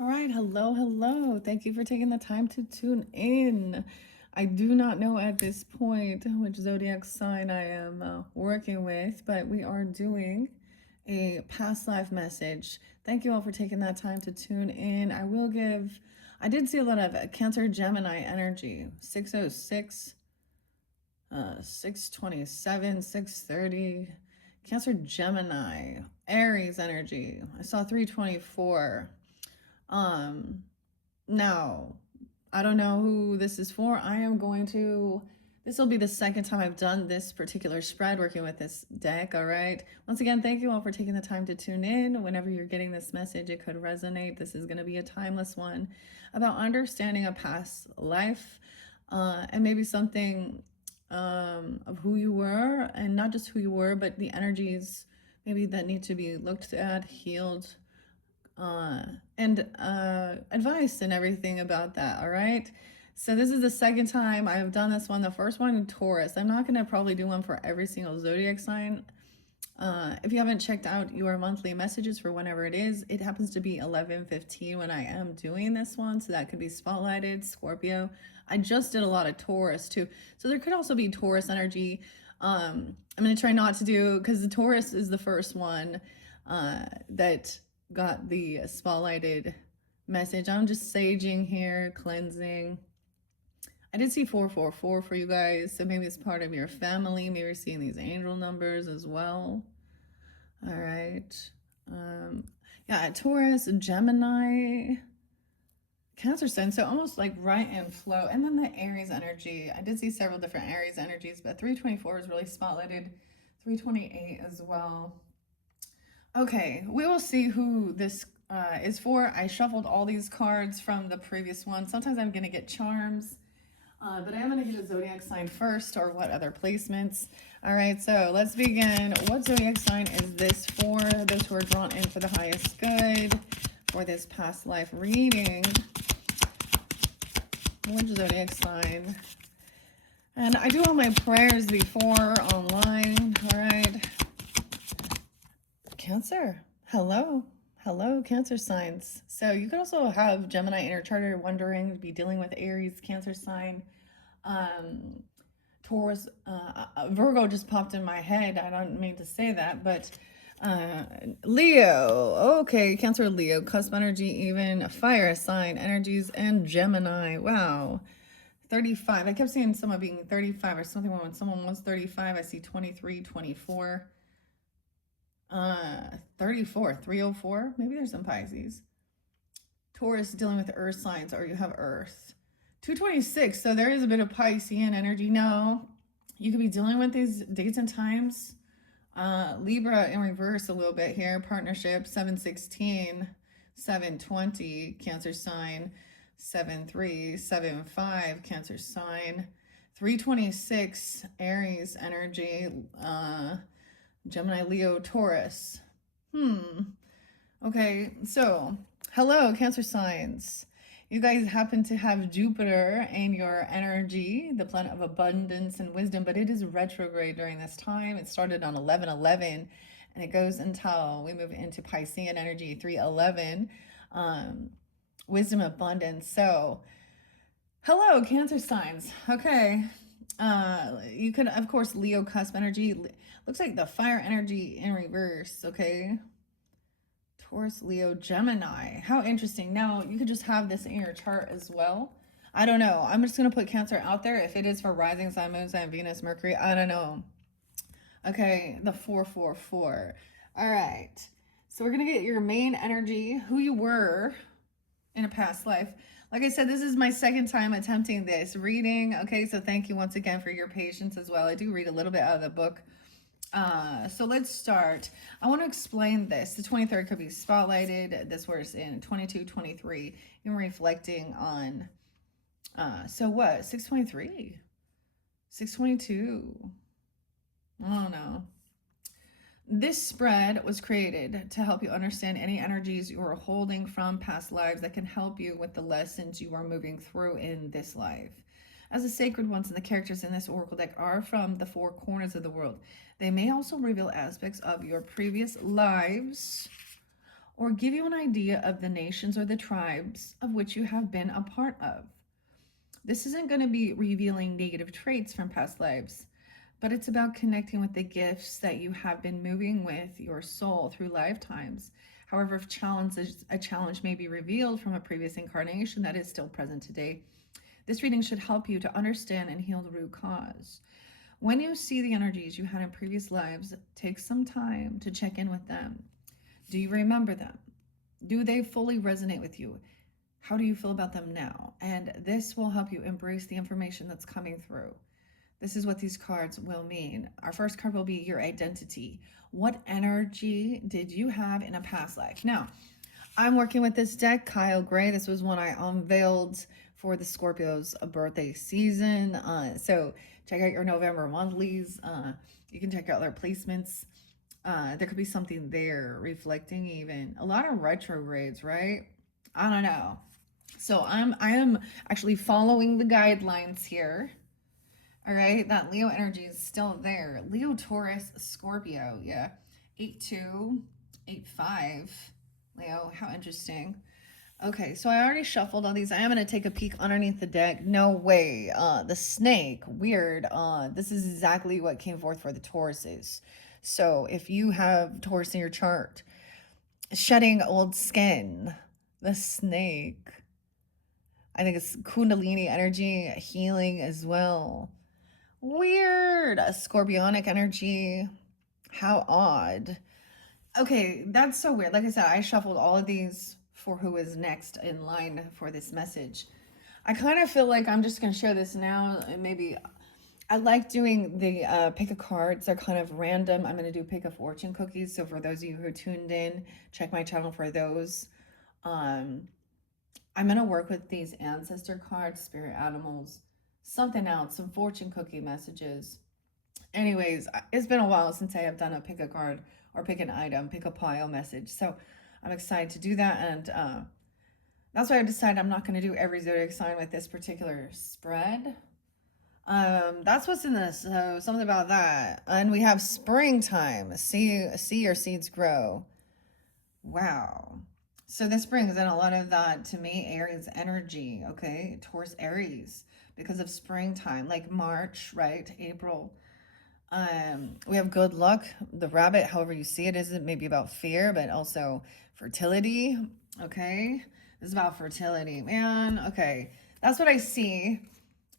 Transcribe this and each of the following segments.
All right, hello, hello. Thank you for taking the time to tune in. I do not know at this point which zodiac sign I am working with, but we are doing a past life message. Thank you all for taking that time to tune in. I did see a lot of Cancer Gemini energy 606, 627, 630. Cancer Gemini, Aries energy. I saw 324. Um, Now, I don't know who this is for. This will be the second time I've done this particular spread working with this deck, all right? Once again, thank you all for taking the time to tune in. Whenever you're getting this message, it could resonate. This is going to be a timeless one about understanding a past life and maybe something of who you were, and not just who you were, but the energies maybe that need to be looked at, healed, uh, and advice and everything about that. All right. So this is the second time I've done this one. The first one, Taurus. I'm not going to probably do one for every single zodiac sign. If you haven't checked out your monthly messages for whenever it is, it happens to be 11:15 when I am doing this one. So that could be spotlighted, Scorpio. I just did a lot of Taurus too. So there could also be Taurus energy. I'm going to try not to do, because the Taurus is the first one that got the spotlighted message. I'm just saging here, cleansing. I did see 444 for you guys, so maybe it's part of your family. Maybe you're seeing these angel numbers as well. All right. Yeah, Taurus, Gemini, Cancer sign. So almost like right in flow. And then the Aries energy. I did see several different Aries energies, but 324 is really spotlighted. 328 as well. Okay, we will see who this is for. I shuffled all these cards from the previous one. Sometimes I'm going to get charms, but I am going to get a zodiac sign first, or what other placements. All right, so let's begin. What zodiac sign is this for? Those who are drawn in for the highest good for this past life reading. Which zodiac sign? And I do all my prayers before online. All right. Cancer. Hello. Hello, Cancer signs. So you could also have Gemini inner charter, wondering, be dealing with Aries, Cancer sign. Taurus, Virgo just popped in my head. I don't mean to say that, but Leo. Okay, Cancer, Leo, cusp energy, even fire sign energies, and Gemini. Wow. 35. I kept seeing someone being 35 or something. When someone was 35, I see 23, 24. 34, 304. Maybe there's some Pisces. Taurus, dealing with earth signs, or you have earth. 226. So there is a bit of Piscean energy. No, you could be dealing with these dates and times. Libra in reverse a little bit here. Partnership 716, 720, Cancer sign. 73, 75, Cancer sign. 326, Aries energy. Gemini, Leo, Taurus. Okay, so hello, Cancer signs. You guys happen to have Jupiter in your energy, the planet of abundance and wisdom, but it is retrograde during this time. It started on 11/11, and it goes until we move into Piscean energy, 3/11, wisdom, abundance. So, hello, Cancer signs. Okay, you could, of course, Leo cusp energy. Looks like the fire energy in reverse. Okay, Taurus, Leo, Gemini. How interesting. Now, you could just have this in your chart as well. I don't know. I'm just going to put Cancer out there. If it is for rising sign, moon sign, Venus, Mercury, I don't know. Okay, the 444. All right. So we're going to get your main energy, who you were in a past life. Like I said, this is my second time attempting this reading. Okay, so thank you once again for your patience as well. I do read a little bit out of the book. So let's start. I want to explain this. The 23rd could be spotlighted. This was in 22, 23. You're reflecting on, so what? 623? 622? I don't know. This spread was created to help you understand any energies you are holding from past lives that can help you with the lessons you are moving through in this life. As the sacred ones and the characters in this oracle deck are from the four corners of the world, they may also reveal aspects of your previous lives or give you an idea of the nations or the tribes of which you have been a part of. This isn't going to be revealing negative traits from past lives, but it's about connecting with the gifts that you have been moving with your soul through lifetimes. However, if a challenge may be revealed from a previous incarnation that is still present today, this reading should help you to understand and heal the root cause. When you see the energies you had in previous lives, take some time to check in with them. Do you remember them? Do they fully resonate with you? How do you feel about them now? And this will help you embrace the information that's coming through. This is what these cards will mean. Our first card will be your identity. What energy did you have in a past life? Now, I'm working with this deck, Kyle Gray. This was one I unveiled for the Scorpio's birthday season. So check out your November monthlies. You can check out their placements. There could be something there reflecting even a lot of retrogrades, right? I don't know. So I am actually following the guidelines here. All right, that Leo energy is still there. Leo, Taurus, Scorpio, yeah. 8-2, 8-5. Leo, how interesting. Okay, so I already shuffled all these. I am going to take a peek underneath the deck. No way. The snake, weird. This is exactly what came forth for the Tauruses. So if you have Taurus in your chart, shedding old skin, the snake. I think it's Kundalini energy, healing as well. Weird. A scorpionic energy. How odd. Okay, that's so weird. Like I said, I shuffled all of these for who is next in line for this message. I kind of feel like I'm just going to share this now. And maybe I like doing the pick a cards. They're kind of random. I'm going to do pick a fortune cookies. So for those of you who tuned in, check my channel for those. I'm going to work with these ancestor cards, spirit animals, something else, some fortune cookie messages. Anyways, it's been a while since I have done a pick a card or pick an item, pick a pile message. So I'm excited to do that. And that's why I decided I'm not going to do every zodiac sign with this particular spread. That's what's in this. So something about that. And we have springtime. See your seeds grow. Wow. So this brings in a lot of that, to me, Aries energy, okay? Taurus Aries, because of springtime, like March, right? April. We have good luck. The rabbit, however you see it, isn't maybe about fear, but also fertility, okay? This is about fertility, man. Okay, that's what I see.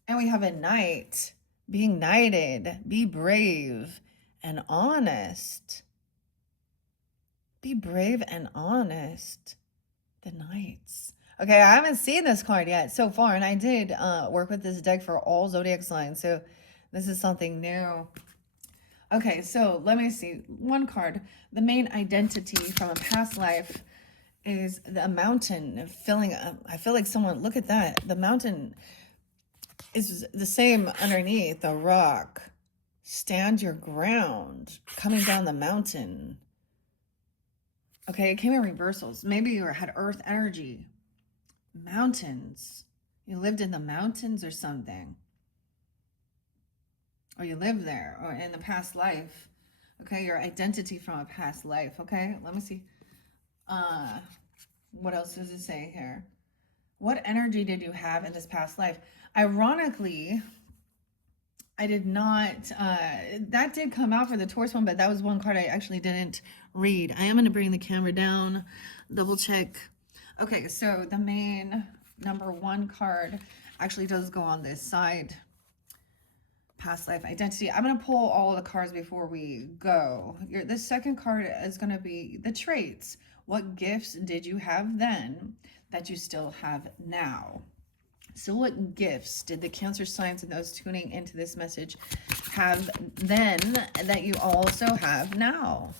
And we have a knight, being knighted, be brave and honest. Be brave and honest. The Knights. Okay, I haven't seen this card yet so far, and I did work with this deck for all zodiac signs, so this is something new. Okay, so let me see. One card. The main identity from a past life is the mountain. I feel like someone, look at that. The mountain is the same underneath, the rock. Stand your ground. Coming down the mountain. Okay, it came in reversals. Maybe you had earth energy. Mountains. You lived in the mountains or something. Or you lived there or in the past life. Okay, your identity from a past life. Okay, let me see. What else does it say here? What energy did you have in this past life? Ironically, I did not, that did come out for the Taurus one, but that was one card I actually didn't read. I am going to bring the camera down, double check. Okay, so the main number one card actually does go on this side. Past life identity. I'm going to pull all the cards before we go. The second card is going to be the traits. What gifts did you have then that you still have now? So what gifts did the Cancer signs and those tuning into this message have then that you also have now?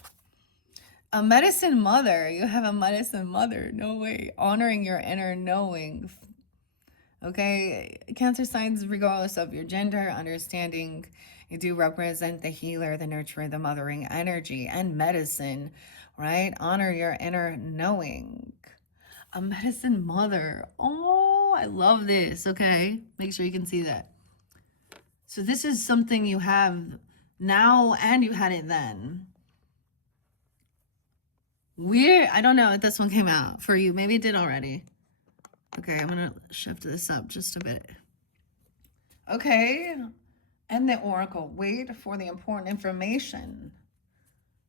A medicine mother. You have a medicine mother. No way. Honoring your inner knowing. Okay. Cancer signs, regardless of your gender, understanding, you do represent the healer, the nurturer, the mothering energy, and medicine, right? Honor your inner knowing. A medicine mother. Oh, I love this. Okay, make sure you can see that. So this is something you have now and you had it then. Weird. I don't know if this one came out for you. Maybe it did already. Okay, I'm going to shift this up just a bit. Okay. And the oracle. Wait for the important information.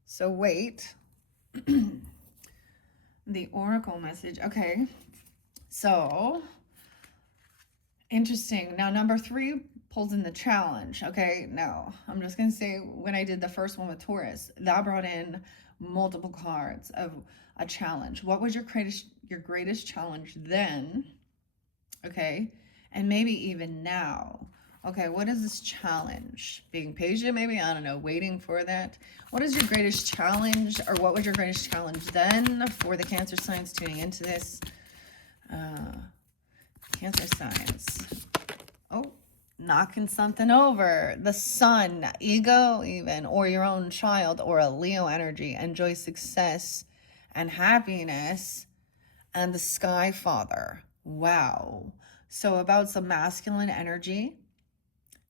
So wait. The oracle message. Okay. So interesting. Now, number 3 pulls in the challenge. Okay. No, I'm just going to say when I did the first one with Taurus, that brought in multiple cards of a challenge. What was your greatest challenge then? Okay. And maybe even now. Okay, what is this challenge? Being patient, maybe? I don't know, waiting for that. What is your greatest challenge, or what was your greatest challenge then for the Cancer signs tuning into this? Cancer signs. Oh, knocking something over. The sun, ego even, or your own child, or a Leo energy. Enjoy success and happiness. And the Sky Father. Wow. So about some masculine energy,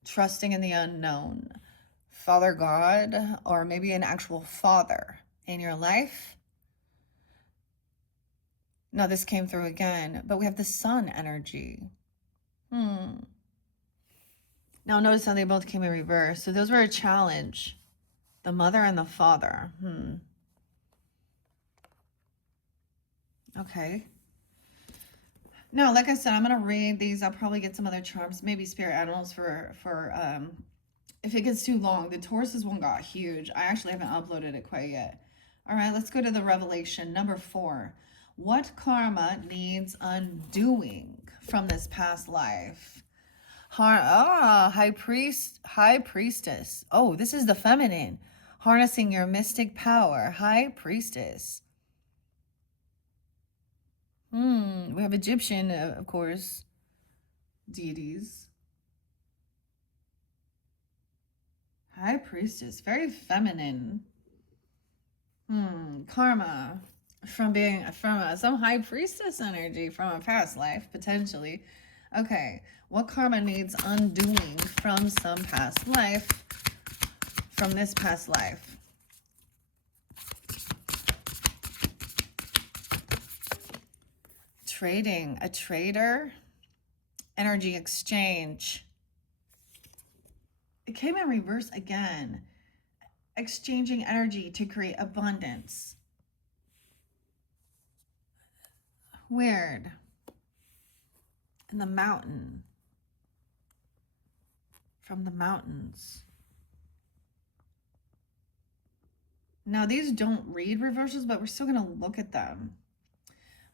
trusting in the unknown, Father God, or maybe an actual father in your life. Now this came through again, but we have the sun energy. Now notice how they both came in reverse. So those were a challenge. The mother and the father. Okay. Now, like I said, I'm going to read these. I'll probably get some other charms, maybe spirit animals for if it gets too long. The Tauruses one got huge. I actually haven't uploaded it quite yet. All right, let's go to the revelation. Number 4. What karma needs undoing from this past life? High priestess. Oh, this is the feminine. Harnessing your mystic power. High priestess. We have Egyptian, of course, deities. High priestess, very feminine. Karma from being some high priestess energy from a past life, potentially. Okay, what karma needs undoing from some past life, from this past life? Trading, a trader, energy exchange. It came in reverse again. Exchanging energy to create abundance. Weird. In the mountain. From the mountains. Now, these don't read reversals, but we're still going to look at them.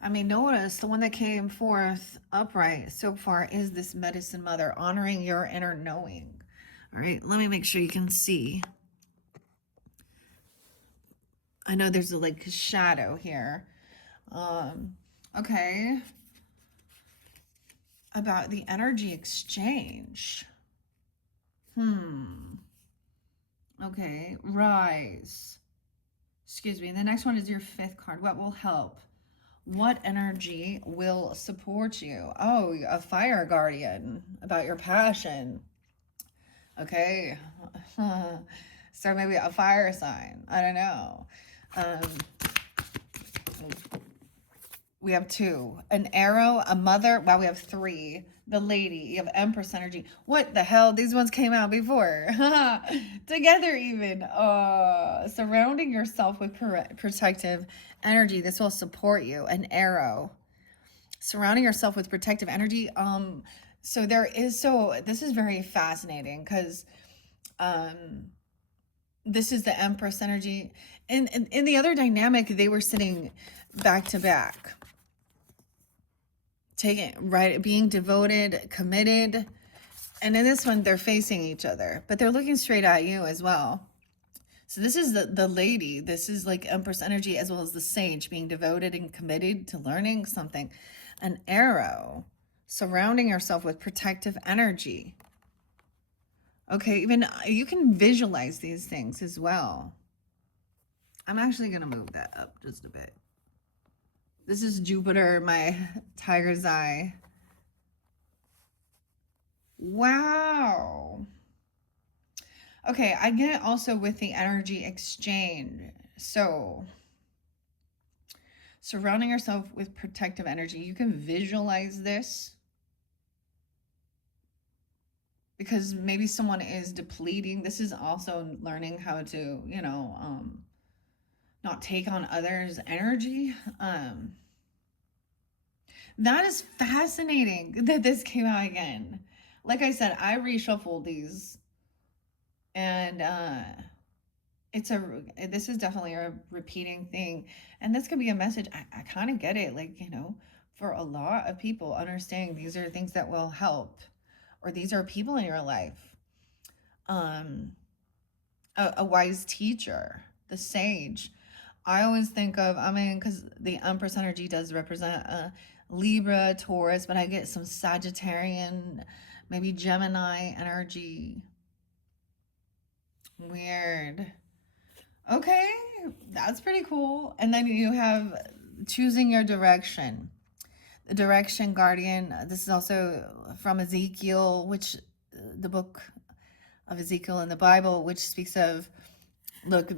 I mean, notice the one that came forth upright so far is this medicine mother, honoring your inner knowing. All right, let me make sure you can see. I know there's a shadow here. Okay. About the energy exchange. Okay, rise. Excuse me. The next one is your 5th card. What will help? What energy will support you? Oh, a fire guardian, about your passion. Okay. So maybe a fire sign. I don't know. We have 2. An arrow, a mother. Wow, we have 3. The lady. You have Empress energy. What the hell? These ones came out before. Together even. Surrounding yourself with protective energy. This will support you. An arrow. Surrounding yourself with protective energy. So this is very fascinating because this is the Empress energy. And in the other dynamic, they were sitting back to back. Being devoted, committed. And in this one, they're facing each other, but they're looking straight at you as well. So this is the lady. This is like Empress energy, as well as the sage, being devoted and committed to learning something. An arrow, surrounding yourself with protective energy. Okay, even you can visualize these things as well. I'm actually going to move that up just a bit. This is Jupiter, my tiger's eye. Wow. Okay, I get it also with the energy exchange. So Surrounding yourself with protective energy. You can visualize this because maybe someone is depleting. This is also learning how to, not take on others' energy. That is fascinating that this came out again. Like I said, I reshuffled these, and this is definitely a repeating thing, and this could be a message. I kind of get it, like, for a lot of people, understanding these are things that will help, or these are people in your life. A wise teacher, the sage. I always think of, because the Empress energy does represent Libra, Taurus, but I get some Sagittarian, maybe Gemini energy. Weird. Okay, that's pretty cool. And then you have choosing your direction. The direction guardian. This is also from Ezekiel, which the book of Ezekiel in the Bible, which speaks of, look,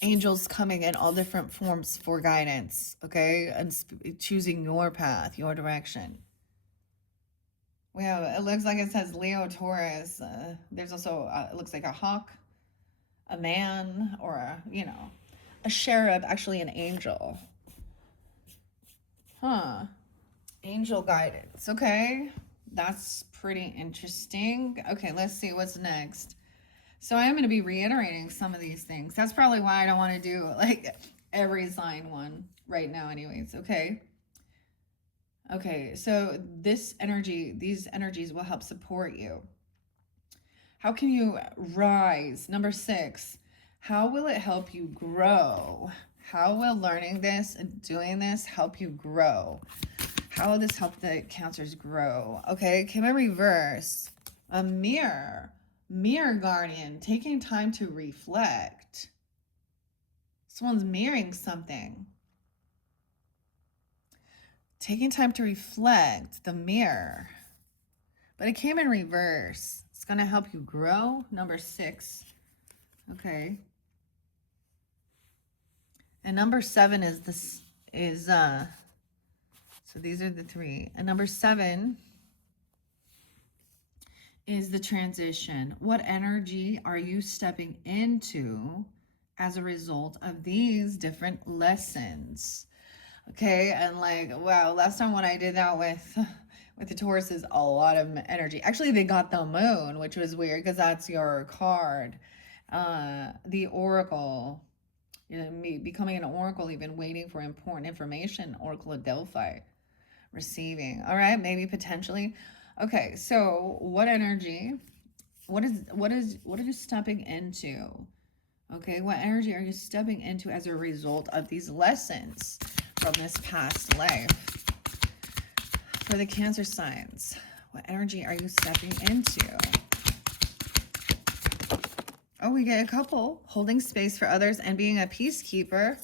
angels coming in all different forms for guidance, okay? And choosing your path, your direction. Well, it looks like it says Leo, Taurus. There's also, it looks like a hawk, a man, or a cherub, actually an angel. Huh. Angel guidance. Okay. That's pretty interesting. Okay, let's see what's next. So I am going to be reiterating some of these things. That's probably why I don't want to do like every sign one right now anyways. Okay, so these energies will help support you. How can you rise? Number 6, how will it help you grow? How will learning this and doing this help you grow? How will this help the Cancers grow? Okay, came in reverse. A mirror guardian, taking time to reflect. Someone's mirroring something. Taking time to reflect, the mirror. But it came in reverse. It's going to help you grow. Number 6. Okay. And number 7 so these are the 3. And number 7 is the transition. What energy are you stepping into as a result of these different lessons? Okay, and like, wow, last time when I did that with the Taurus is a lot of energy. Actually, they got the moon, which was weird because that's your card. The oracle, me becoming an oracle, even waiting for important information, Oracle of Delphi, receiving. All right, maybe potentially. Okay, so what energy? What are you stepping into? Okay, what energy are you stepping into as a result of these lessons from this past life? For the Cancer signs, what energy are you stepping into? Oh, we get a couple. Holding space for others and being a peacekeeper.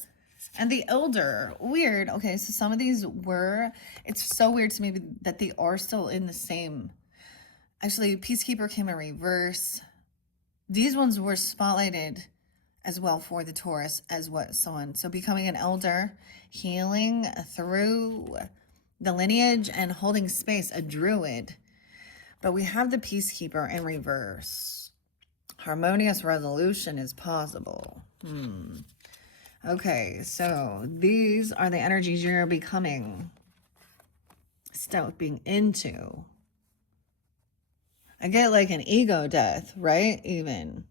And the Elder. Weird. Okay, so some of these it's so weird to me that they are still in the same. Actually, Peacekeeper came in reverse. These ones were spotlighted as well for the Taurus as what someone. So becoming an elder, healing through the lineage, and holding space, a druid. But we have the Peacekeeper in reverse. Harmonious resolution is possible. Okay, so these are the energies you're becoming, stepping into. I get like an ego death, right? Even.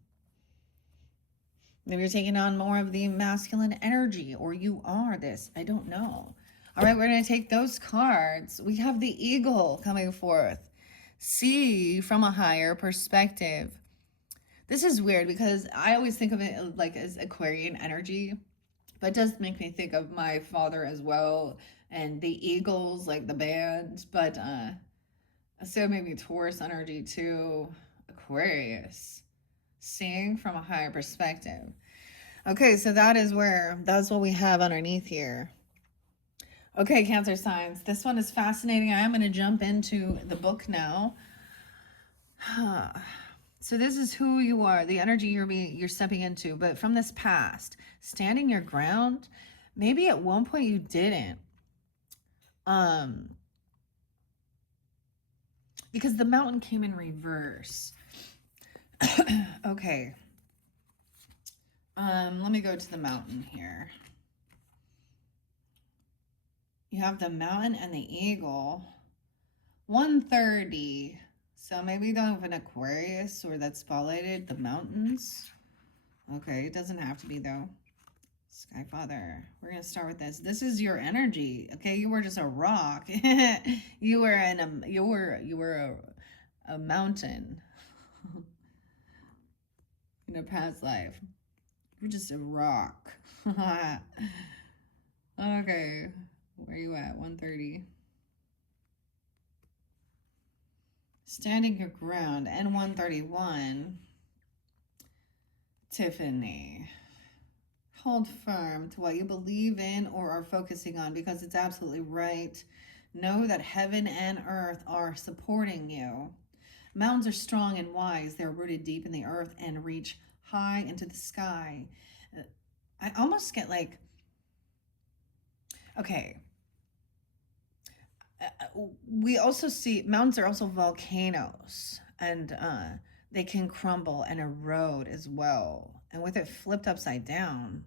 Maybe you're taking on more of the masculine energy, or you are this. I don't know. All right, we're going to take those cards. We have the Eagle coming forth. See from a higher perspective. This is weird because I always think of it like as Aquarian energy, but it does make me think of my father as well, and the Eagles, like the band, but so maybe Taurus energy too. Aquarius, seeing from a higher perspective. Okay, so that's what we have underneath here. Okay, Cancer signs, this one is fascinating. I am going to jump into the book now. So this is who you are, the energy you're stepping into, but from this past, standing your ground, Maybe at one point you didn't. Because the mountain came in reverse. Okay. Let me go to the mountain here. You have the mountain and the eagle. 130. So maybe you don't have an Aquarius or that spotlighted the mountains. Okay, it doesn't have to be though. Sky Father, we're gonna start with this. This is your energy. Okay, you were just a rock. You were a mountain in a past life. You're just a rock. Okay, where you at? 130. Standing your ground. And 131. Tiffany. Hold firm to what you believe in or are focusing on, because it's absolutely right. Know that heaven and earth are supporting you. Mountains are strong and wise. They're rooted deep in the earth and reach high into the sky. I almost get like, okay. We also see mountains are also volcanoes, and they can crumble and erode as well. And with it flipped upside down,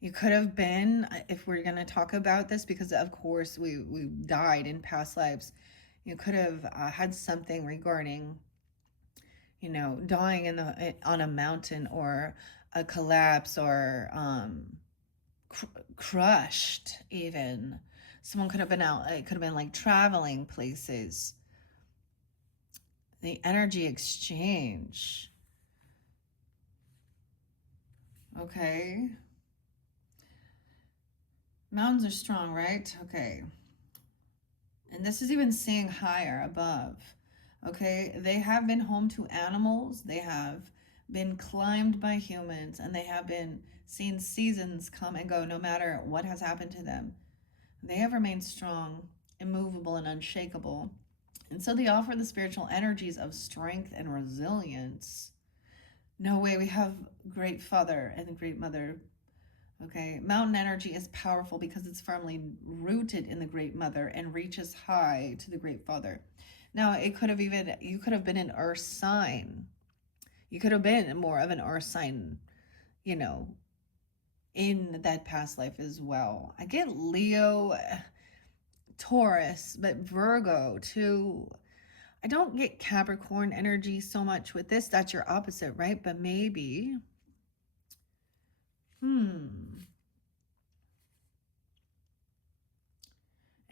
you could have been, if we're going to talk about this, because of course we died in past lives, you could have had something regarding, you know, dying on a mountain, or a collapse, or crushed even. Someone could have been out, it could have been like traveling places. The energy exchange. Okay. Mountains are strong, right? Okay. And this is even seeing higher above. Okay. They have been home to animals. They have been climbed by humans, and they have been seen seasons come and go no matter what has happened to them. They have remained strong, immovable, and unshakable. And so they offer the spiritual energies of strength and resilience. No way, we have Great Father and Great Mother. Okay, mountain energy is powerful because it's firmly rooted in the Great Mother and reaches high to the Great Father. Now, it could have even, you could have been an earth sign. You could have been more of an earth sign, you know, in that past life as well. I get Leo, Taurus, but Virgo too. I don't get Capricorn energy so much with this. That's your opposite, right? But maybe.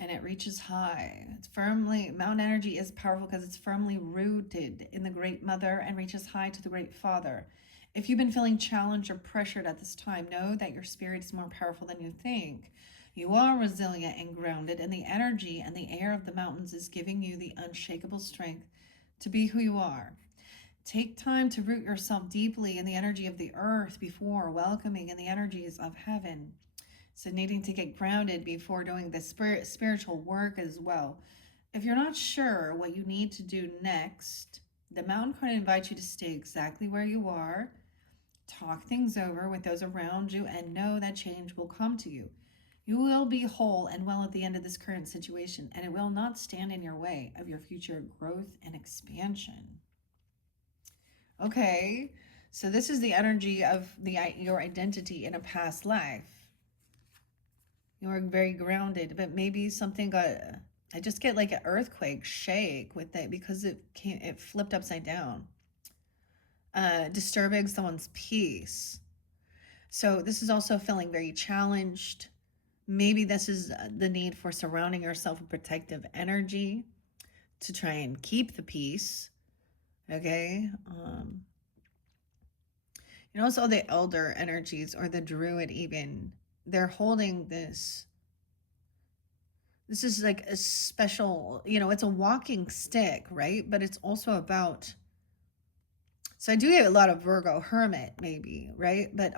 And it reaches high. It's firmly, mountain energy is powerful because it's firmly rooted in the Great Mother and reaches high to the Great Father. If you've been feeling challenged or pressured at this time, know that your spirit is more powerful than you think. You are resilient and grounded, and the energy and the air of the mountains is giving you the unshakable strength to be who you are. Take time to root yourself deeply in the energy of the earth before welcoming in the energies of heaven. So needing to get grounded before doing the spiritual work as well. If you're not sure what you need to do next, the mountain card invites you to stay exactly where you are, talk things over with those around you, and know that change will come to you. You will be whole and well at the end of this current situation, and it will not stand in your way of your future growth and expansion. Okay, so this is the energy of your identity in a past life. You're very grounded, but maybe something got, I just get like an earthquake shake with it because it flipped upside down. Disturbing someone's peace. So this is also feeling very challenged. Maybe this is the need for surrounding yourself with protective energy to try and keep the peace. Okay. You know, also the elder energies or the druid even, they're holding this. This is like a special, you know, it's a walking stick, right? But it's also about, so I do get a lot of Virgo hermit maybe, right? But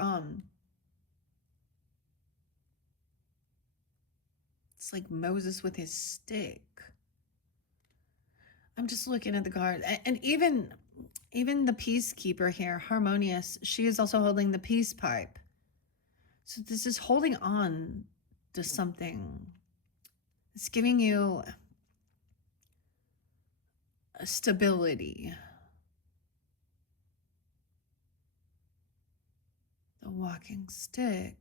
it's like Moses with his stick. I'm just looking at the card, and even the peacekeeper here, Harmonious, she is also holding the peace pipe. So this is holding on to something. It's giving you a stability. The walking stick.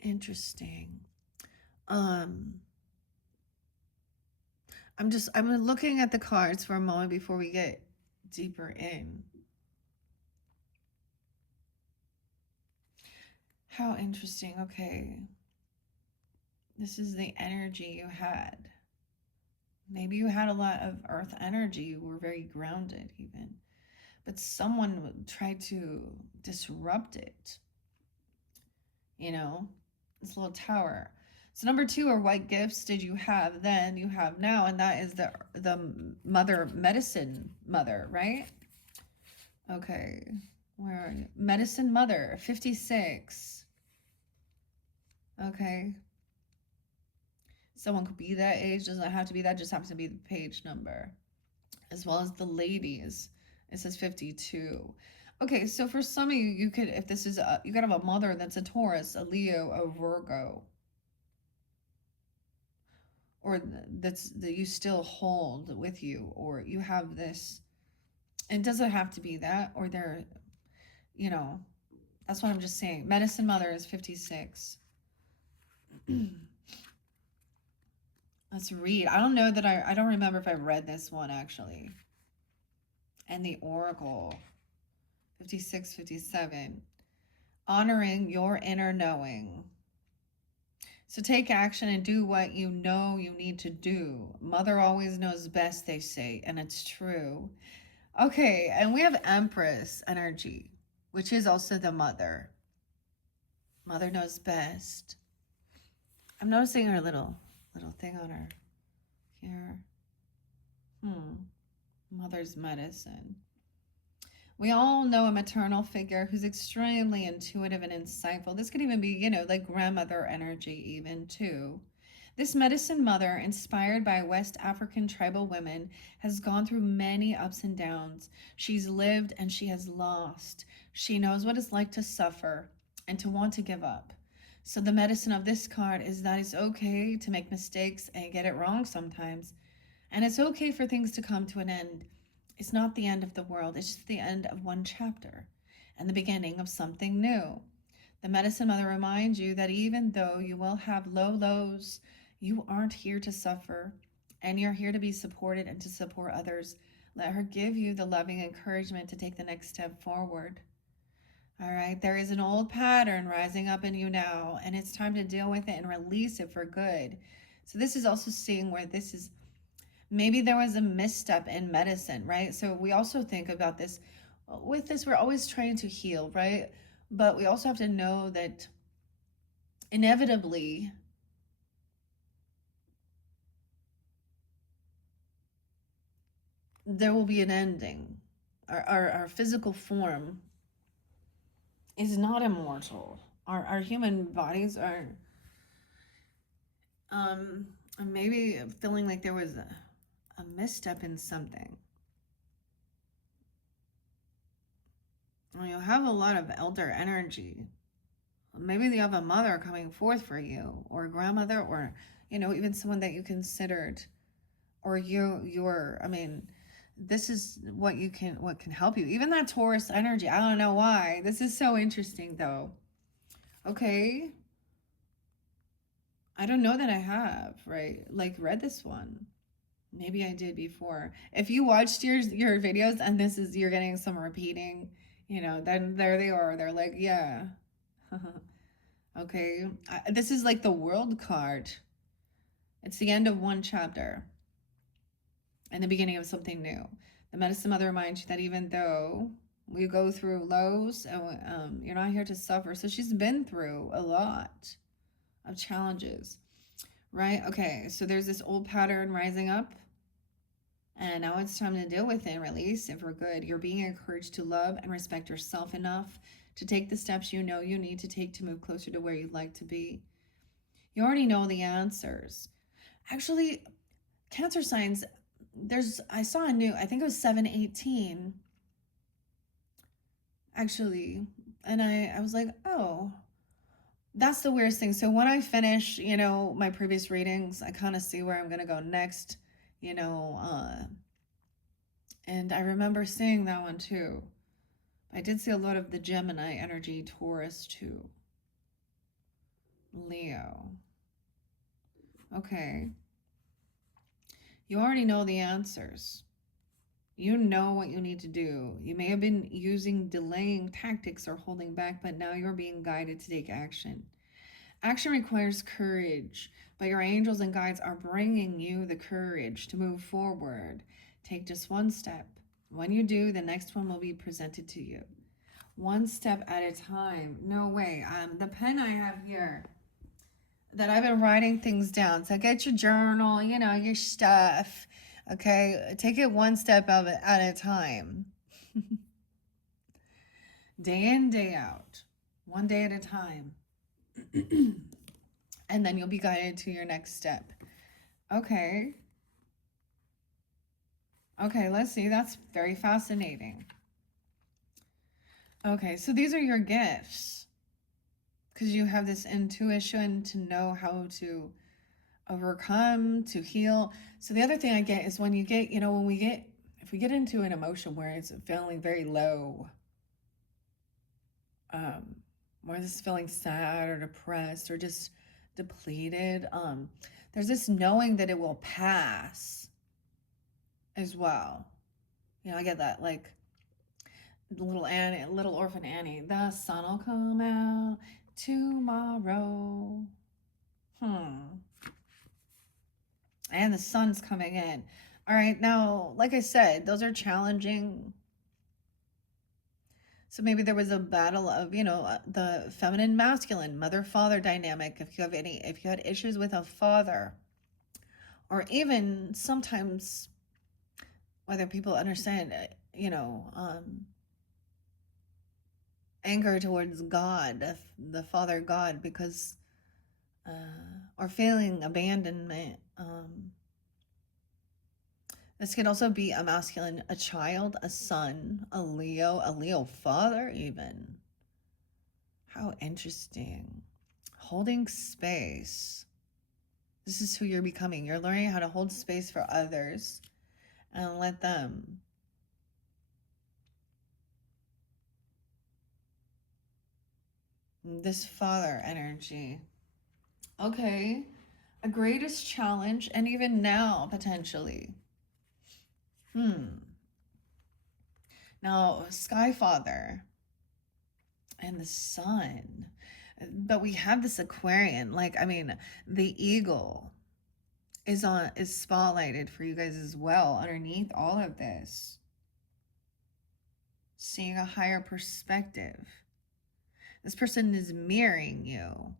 Interesting. I'm looking at the cards for a moment before we get deeper in. How interesting. Okay. This is the energy you had. Maybe you had a lot of earth energy. You were very grounded even. But someone tried to disrupt it. You know, this little tower. So number 2 are what gifts did you have then, you have now, and that is the mother, medicine mother, right? Okay, where are you? Medicine mother, 56. Okay. Someone could be that age, doesn't have to be that, just happens to be the page number. As well as the ladies, it says 52. Okay, so for some of you, you could, if this is, you could have a mother that's a Taurus, a Leo, a Virgo. Or that you still hold with you, or you have this. It doesn't have to be that, or they're, you know, that's what I'm just saying. Medicine mother is 56. Let's read. I don't know that I don't remember if I read this one actually. And the oracle, 56, 57. Honoring your inner knowing. So take action and do what you know you need to do. Mother always knows best, they say, and it's true. Okay, and we have Empress energy, which is also the mother. Mother knows best. I'm noticing her little thing on her here. Mother's medicine. We all know a maternal figure who's extremely intuitive and insightful. This could even be, you know, like grandmother energy even too. This medicine mother, inspired by West African tribal women, has gone through many ups and downs. She's lived and she has lost. She knows what it's like to suffer and to want to give up. So the medicine of this card is that it's okay to make mistakes and get it wrong sometimes. And it's okay for things to come to an end. It's not the end of the world, it's just the end of one chapter and the beginning of something new. The medicine mother reminds you that even though you will have low lows, you aren't here to suffer, and you're here to be supported and to support others. Let her give you the loving encouragement to take the next step forward. All right, there is an old pattern rising up in you now, and it's time to deal with it and release it for good. So this is also seeing where this is, maybe there was a misstep in medicine, right? So we also think about this. With this, we're always trying to heal, right? But we also have to know that inevitably there will be an ending. Our physical form is not immortal. Our human bodies are maybe feeling like there was a misstep in something. You have a lot of elder energy. Maybe you have a mother coming forth for you, or a grandmother, or, you know, even someone that you considered, or I mean, this is what can help you. Even that Taurus energy, I don't know why. This is so interesting though. Okay. I don't know that I have, right? Like read this one. Maybe I did before. If you watched your videos and this is, you're getting some repeating, you know, then there they are. They're like, yeah. Okay. This is like the world card. It's the end of one chapter and the beginning of something new. The medicine mother reminds you that even though we go through lows, you're not here to suffer. So she's been through a lot of challenges, right? Okay, so there's this old pattern rising up, and now it's time to deal with it and release it for good. You're being encouraged to love and respect yourself enough to take the steps you know you need to take to move closer to where you'd like to be. You already know the answers. Actually, Cancer signs, I saw a new, I think it was 718. Actually, And I was like, oh, that's the weirdest thing. So when I finish, my previous readings, I kind of see where I'm going to go next, you know, and I remember seeing that one too. I did see a lot of the Gemini energy, Taurus too. Leo. Okay. You already know the answers. You know what you need to do. You may have been using delaying tactics or holding back, but now you're being guided to take action. Action requires courage, but your angels and guides are bringing you the courage to move forward. Take just one step. When you do, the next one will be presented to you. One step at a time. No way. The pen I have here that I've been writing things down. So get your journal, your stuff. Okay, take it one step of it at a time. Day in, day out. One day at a time. And then you'll be guided to your next step. Okay. Okay, let's see. That's very fascinating. Okay, so these are your gifts. Because you have this intuition to know how to overcome, to heal. So the other thing I get is when you get, if we get into an emotion where it's feeling very low, where this feeling sad or depressed or just depleted, there's this knowing that it will pass as well. I get that, like little Annie, little orphan Annie, the sun will come out tomorrow. And the sun's coming in. All right, now, like I said, those are challenging. So maybe there was a battle of, the feminine masculine, mother father dynamic. If you had issues with a father, or even sometimes whether people understand, anger towards God, the Father God, because, or feeling abandonment. This could also be a masculine, a child, a son, a Leo father, even. How interesting. Holding space. This is who you're becoming. You're learning how to hold space for others and let them. This father energy. Okay. A greatest challenge, and even now, potentially. Now, Sky Father and the sun. But we have this Aquarian. The eagle is spotlighted for you guys as well underneath all of this. Seeing a higher perspective. This person is mirroring you,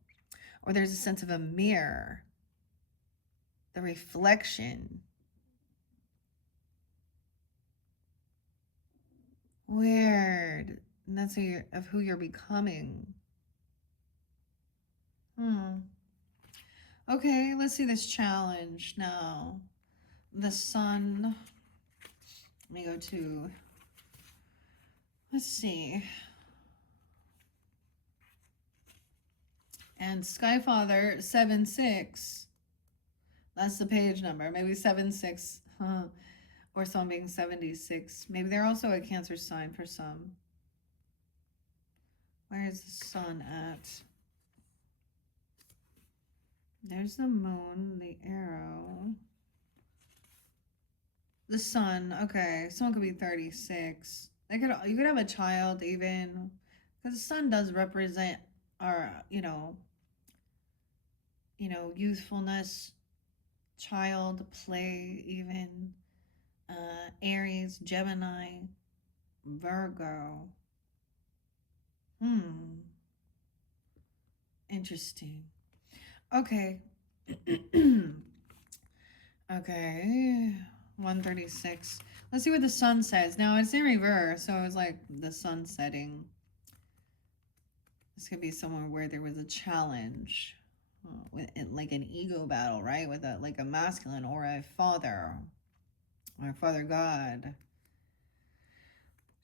or there's a sense of a mirror, the reflection. Weird. And that's who you're becoming. Okay, let's see this challenge now. The sun. Let me go to, let's see. And Skyfather 7-6. That's the page number. Maybe 7-6. Or some being 76. Maybe they're also a Cancer sign for some. Where is the sun at? There's the moon, the arrow. The sun. Okay, someone could be 36. You could have a child even, because the sun does represent our, youthfulness, child, play, even. Aries, Gemini, Virgo. Interesting. Okay. Okay. 136. Let's see what the sun says. Now it's in reverse, so it's like the sun setting. This could be somewhere where there was a challenge, like an ego battle, right? With a masculine or a father, or Father God.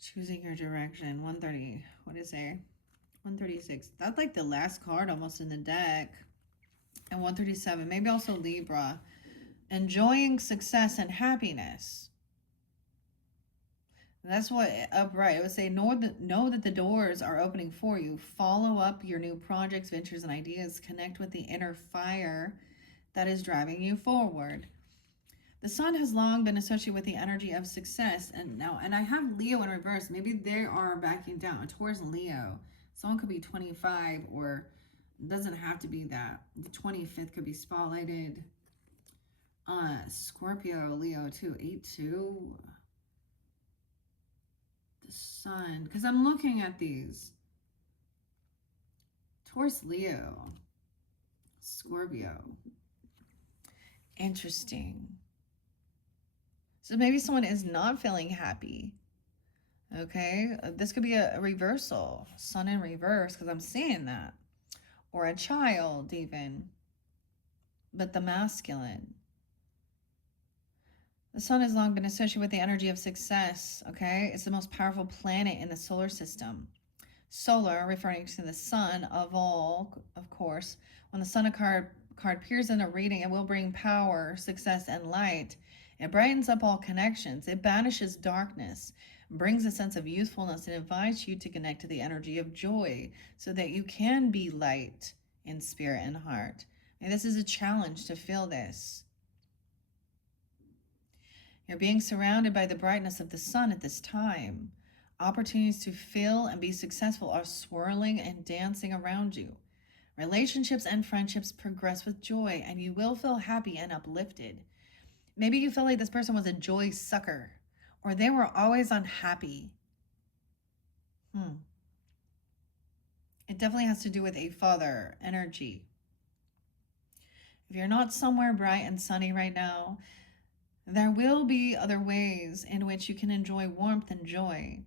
Choosing your direction. 130. What is it? 136. That's like the last card almost in the deck. And 137. Maybe also Libra. Enjoying success and happiness. That's what upright. It would say, know that the doors are opening for you. Follow up your new projects, ventures, and ideas. Connect with the inner fire that is driving you forward. The sun has long been associated with the energy of success. And I have Leo in reverse. Maybe they are backing down towards Leo. Someone could be 25, or it doesn't have to be that. The 25th could be spotlighted. Scorpio, Leo too. 8-2. The sun, because I'm looking at these. Taurus, Leo, Scorpio. Interesting. So maybe someone is not feeling happy. Okay, this could be a reversal. Sun in reverse, because I'm seeing that. Or a child even. But the masculine. The sun has long been associated with the energy of success, okay? It's the most powerful planet in the solar system. Solar, referring to the sun of all, of course. When the sun card appears in a reading, it will bring power, success, and light. It brightens up all connections. It banishes darkness, brings a sense of youthfulness, and invites you to connect to the energy of joy so that you can be light in spirit and heart. And this is a challenge to feel this. You're being surrounded by the brightness of the sun at this time. Opportunities to feel and be successful are swirling and dancing around you. Relationships and friendships progress with joy, and you will feel happy and uplifted. Maybe you feel like this person was a joy sucker, or they were always unhappy. It definitely has to do with a father energy. If you're not somewhere bright and sunny right now, there will be other ways in which you can enjoy warmth and joy.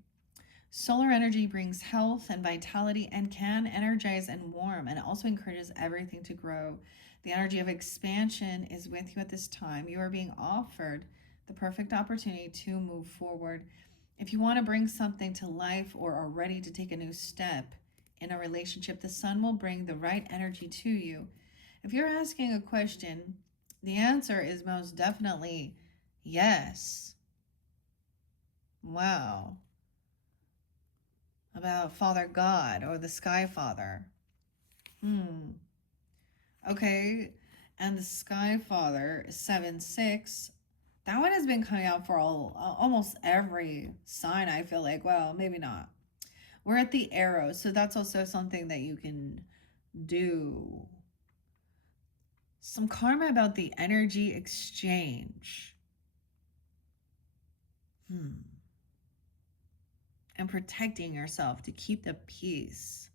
Solar energy brings health and vitality and can energize and warm, and it also encourages everything to grow. The energy of expansion is with you at this time. You are being offered the perfect opportunity to move forward. If you want to bring something to life or are ready to take a new step in a relationship, the sun will bring the right energy to you. If you're asking a question, the answer is most definitely yes. Wow. About Father God or the Sky Father. Okay. And the Sky Father is 7-6. That one has been coming out for almost every sign, I feel like. Well, maybe not. We're at the arrow, so that's also something that you can do. Some karma about the energy exchange. And protecting yourself to keep the peace.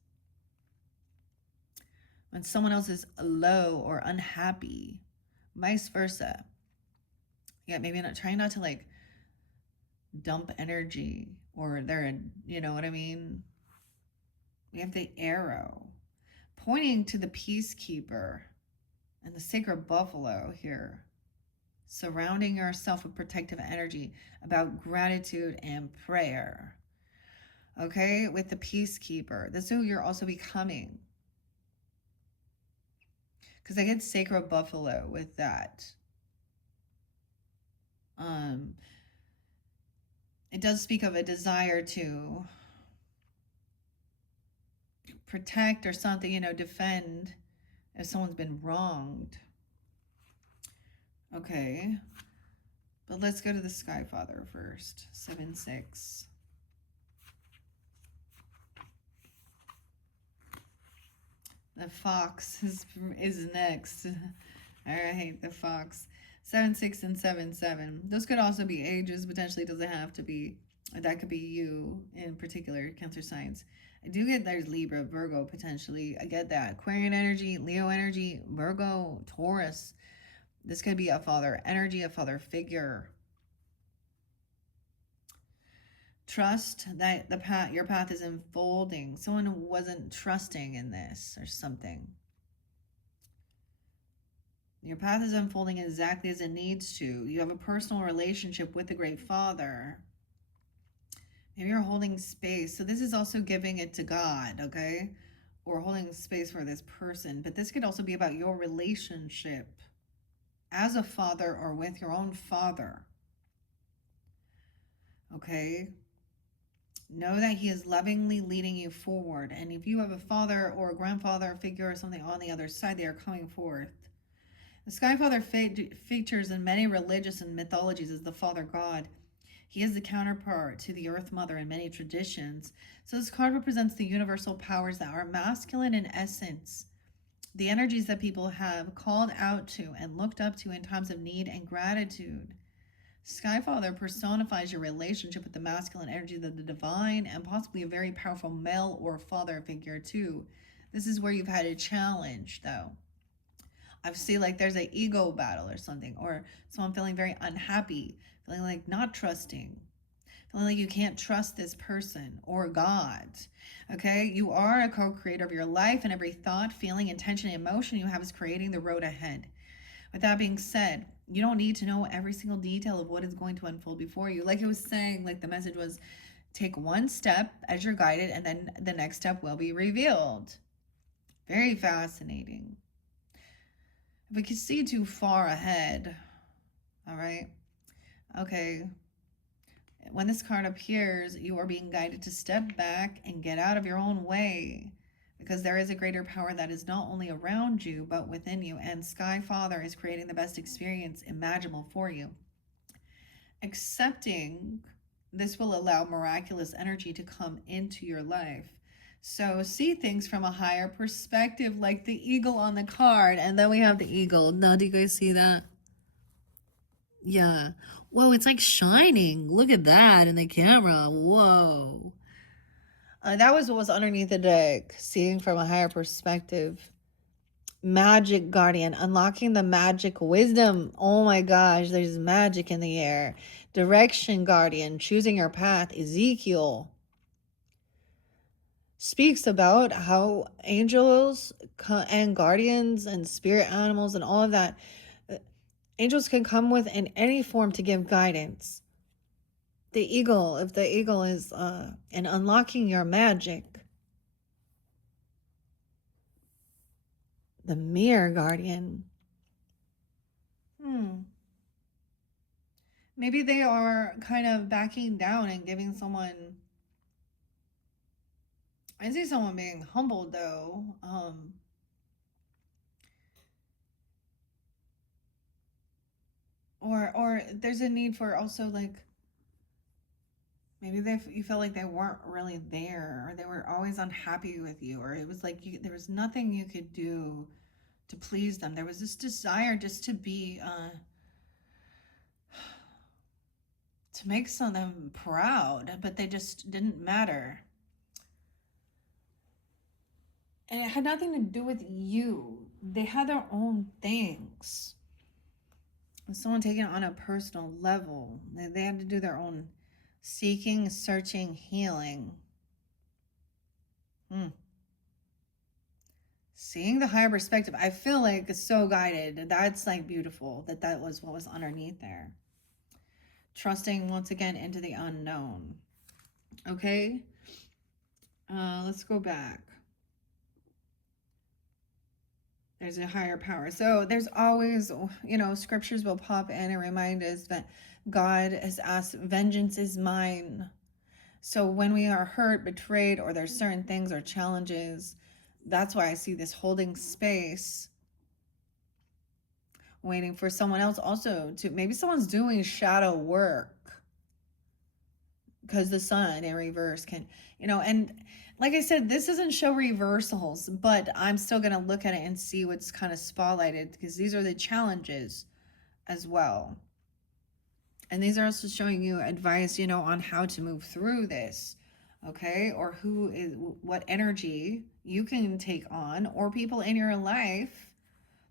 When someone else is low or unhappy, vice versa. Yeah, maybe not trying not to like dump energy, or they're, you know what I mean? We have the arrow pointing to the peacekeeper and the sacred buffalo here, surrounding yourself with protective energy about gratitude and prayer. Okay, with the peacekeeper, this is who you're also becoming. Because I get sacred buffalo with that. It does speak of a desire to protect or something, you know, defend if someone's been wronged. Okay, but let's go to the Sky Father first. 7-6. The fox is next. All right, the fox. 7-6 and 7-7. Those could also be ages. Potentially doesn't have to be. That could be you in particular, Cancer signs. I do get there's Libra, Virgo potentially. I get that. Aquarian energy, Leo energy, Virgo, Taurus. This could be a father energy, a father figure. Trust that your path is unfolding. Someone wasn't trusting in this or something. Your path is unfolding exactly as it needs to. You have a personal relationship with the Great Father. Maybe you're holding space. So this is also giving it to God, okay? Or holding space for this person. But this could also be about your relationship as a father or with your own father, okay? Know that he is lovingly leading you forward. And if you have a father or a grandfather figure or something on the other side, they are coming forth. The Sky Father features in many religious and mythologies as the Father God. He is the counterpart to the Earth Mother in many traditions. So this card represents the universal powers that are masculine in essence, the energies that people have called out to and looked up to in times of need and gratitude. Skyfather personifies your relationship with the masculine energy of the divine and possibly a very powerful male or father figure too. This is where you've had a challenge though. I see like there's an ego battle or something, or someone feeling very unhappy, feeling like not trusting, feeling like you can't trust this person or God. Okay, you are a co-creator of your life, and every thought, feeling, intention, and emotion you have is creating the road ahead. With that being said, you don't need to know every single detail of what is going to unfold before you. Like it was saying, like the message was, take one step as you're guided, and then the next step will be revealed. Very fascinating. If we can see too far ahead, all right, okay, when this card appears, you are being guided to step back and get out of your own way because there is a greater power that is not only around you but within you, and Sky Father is creating the best experience imaginable for you. Accepting this will allow miraculous energy to come into your life. So see things from a higher perspective, like the eagle on the card, and then we have the eagle. Now, do you guys see that? Yeah. Whoa, it's like shining. Look at that in the camera. Whoa. That was what was underneath the deck, seeing from a higher perspective. Magic Guardian, unlocking the magic wisdom. Oh my gosh, there's magic in the air. Direction Guardian, choosing your path. Ezekiel speaks about how angels and guardians and spirit animals and all of that, angels can come with in any form to give guidance. The eagle, if the eagle is in unlocking your magic. The mirror guardian. Maybe they are kind of backing down and giving someone. I see someone being humbled though. Or there's a need for also like maybe you felt like they weren't really there, or they were always unhappy with you, or it was like there was nothing you could do to please them. There was this desire just to be to make some of them proud, but they just didn't matter. And it had nothing to do with you. They had their own things. Someone taking it on a personal level. They had to do their own seeking, searching, healing. Seeing the higher perspective, I feel like it's so guided. That's like beautiful that was what was underneath there. Trusting once again into the unknown. Okay, let's go back. There's a higher power. So there's always, scriptures will pop in and remind us that God has asked, vengeance is mine. So when we are hurt, betrayed, or there's certain things or challenges, that's why I see this holding space, waiting for someone else also to, maybe someone's doing shadow work, because the sun in reverse can, and like I said, this doesn't show reversals, but I'm still going to look at it and see what's kind of spotlighted, because these are the challenges as well. And these are also showing you advice, on how to move through this, okay? Or what energy you can take on, or people in your life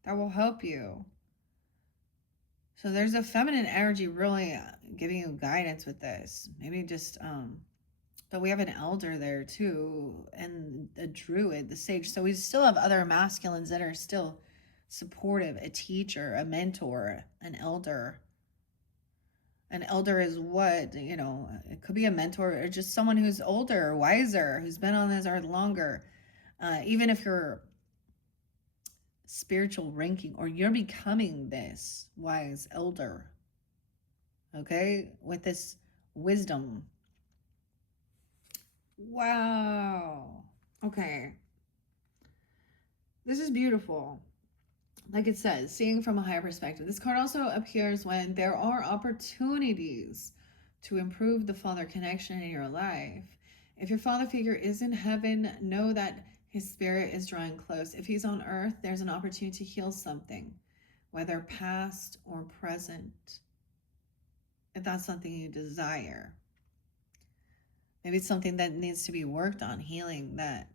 that will help you. So there's a feminine energy really giving you guidance with this. Maybe just, but we have an elder there too, and a druid, the sage. So we still have other masculines that are still supportive, a teacher, a mentor, an elder. An elder is what? You know, it could be a mentor or just someone who's older, wiser, who's been on this earth longer. Even if you're spiritual ranking or you're becoming this wise elder, okay, with this wisdom. Wow. Okay. This is beautiful. Like it says, seeing from a higher perspective. This card also appears when there are opportunities to improve the father connection in your life. If your father figure is in heaven, know that his spirit is drawing close. If he's on earth, there's an opportunity to heal something, whether past or present, if that's something you desire. Maybe it's something that needs to be worked on, healing that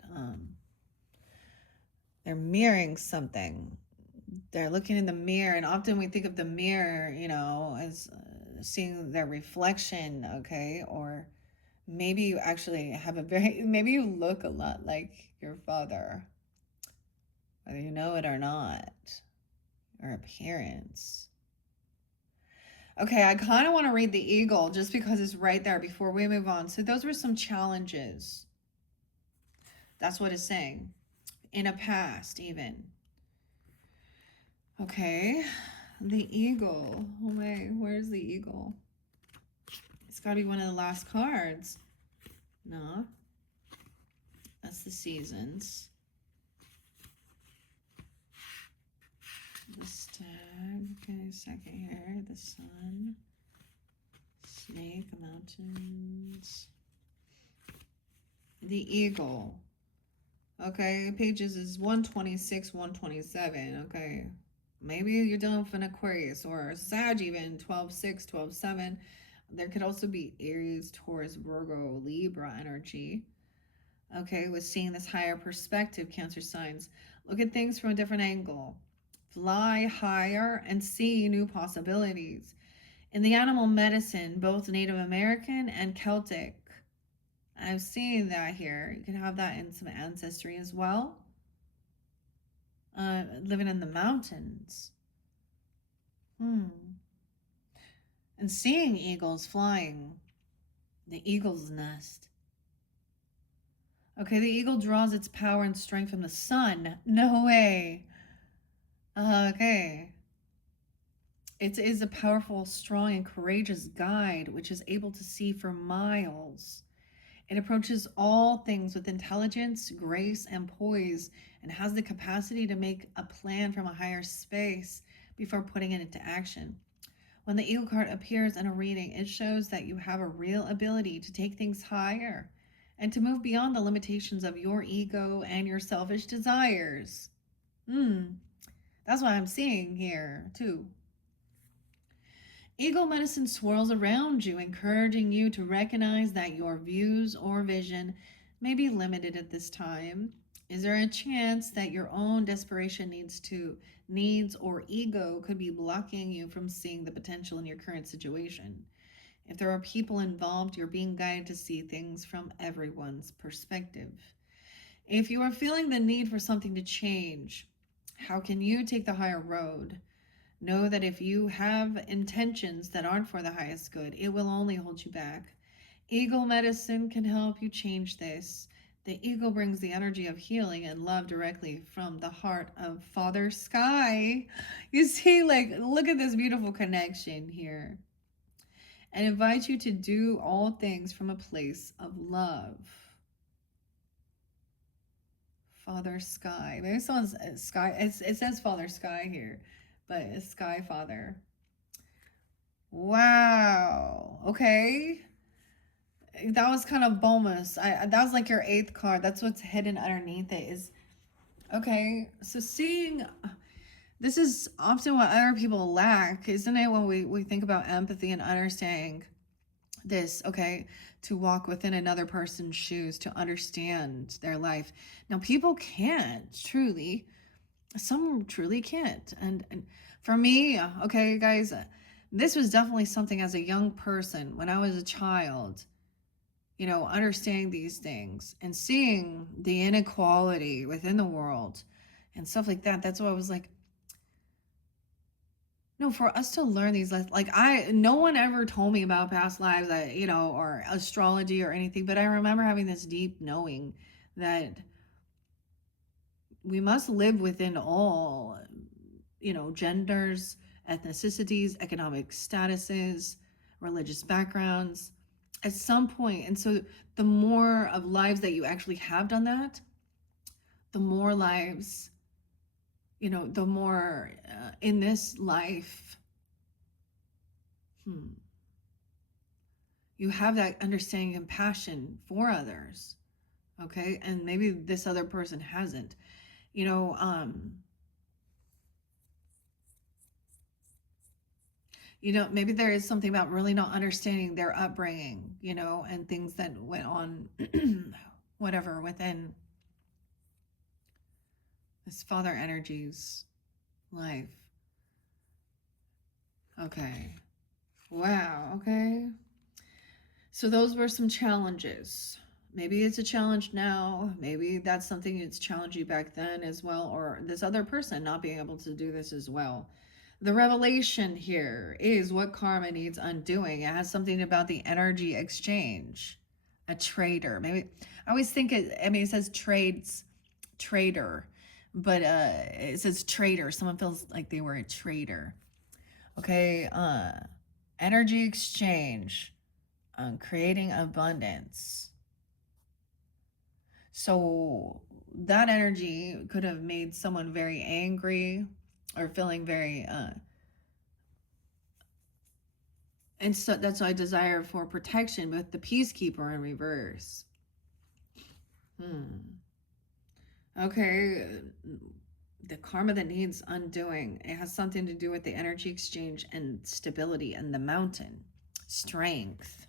they're mirroring something. They're looking in the mirror, and often we think of the mirror, you know, as seeing their reflection, okay? Or maybe you actually have a very, maybe you look a lot like your father, whether you know it or not, or appearance. Okay, I kind of want to read the eagle just because it's right there before we move on. So those were some challenges. That's what it's saying. In a past, even. Okay, the eagle. Oh, wait, where's the eagle? It's got to be one of the last cards. No, that's the seasons. The stag. Okay, second here. The sun. Snake, mountains. The eagle. Okay, pages is 126, 127. Okay, maybe you're dealing with an Aquarius or Sag even, 12-6, 12-7. There could also be Aries, Taurus, Virgo, Libra energy. Okay, with seeing this higher perspective, Cancer signs. Look at things from a different angle. Fly higher and see new possibilities. In the animal medicine, both Native American and Celtic, I'm seeing that here. You can have that in some ancestry as well. Living in the mountains. And seeing eagles flying. The eagle's nest. Okay, the eagle draws its power and strength from the sun. No way. Okay. It is a powerful, strong, and courageous guide which is able to see for miles. It approaches all things with intelligence, grace, and poise, and has the capacity to make a plan from a higher space before putting it into action. When the eagle card appears in a reading, it shows that you have a real ability to take things higher and to move beyond the limitations of your ego and your selfish desires. That's what I'm seeing here, too. Eagle medicine swirls around you, encouraging you to recognize that your views or vision may be limited at this time. Is there a chance that your own desperation needs or ego could be blocking you from seeing the potential in your current situation? If there are people involved, you're being guided to see things from everyone's perspective. If you are feeling the need for something to change, how can you take the higher road? Know that if you have intentions that aren't for the highest good, it will only hold you back. Eagle medicine can help you change this. The eagle brings the energy of healing and love directly from the heart of Father Sky. You see, like, look at this beautiful connection here. And invite you to do all things from a place of love. Father Sky. Maybe someone's Sky. It says Father Sky here, but it's Sky Father. Wow. Okay. That was kind of bonus. That was like your 8th card. That's what's hidden underneath it is. Okay. So seeing, this is often what other people lack, isn't it? When we think about empathy and understanding this, okay, to walk within another person's shoes, to understand their life. Now, people can't truly, some truly can't. And for me, okay, guys, this was definitely something as a young person when I was a child, you know, understanding these things and seeing the inequality within the world and stuff like that. That's why I was like, No, for us to learn these lessons, like no one ever told me about past lives, or astrology or anything, but I remember having this deep knowing that we must live within all, genders, ethnicities, economic statuses, religious backgrounds at some point. And so the more of lives that you actually have done that, the more lives, the more in this life, you have that understanding and compassion for others. Okay. And maybe this other person hasn't, you know, um, maybe there is something about really not understanding their upbringing, and things that went on, whatever, within this father energy's life. Okay. Wow. Okay. So those were some challenges. Maybe it's a challenge now. Maybe that's something that's challenged you back then as well, or this other person not being able to do this as well. The revelation here is what karma needs undoing. It has something about the energy exchange. A trader. Maybe I always think it says trader, but it says trader. Someone feels like they were a trader. Okay, energy exchange, creating abundance. So that energy could have made someone very angry or feeling very and so that's why I desire for protection with the peacekeeper in reverse. Okay, the karma that needs undoing. It has something to do with the energy exchange and stability and the mountain. Strength.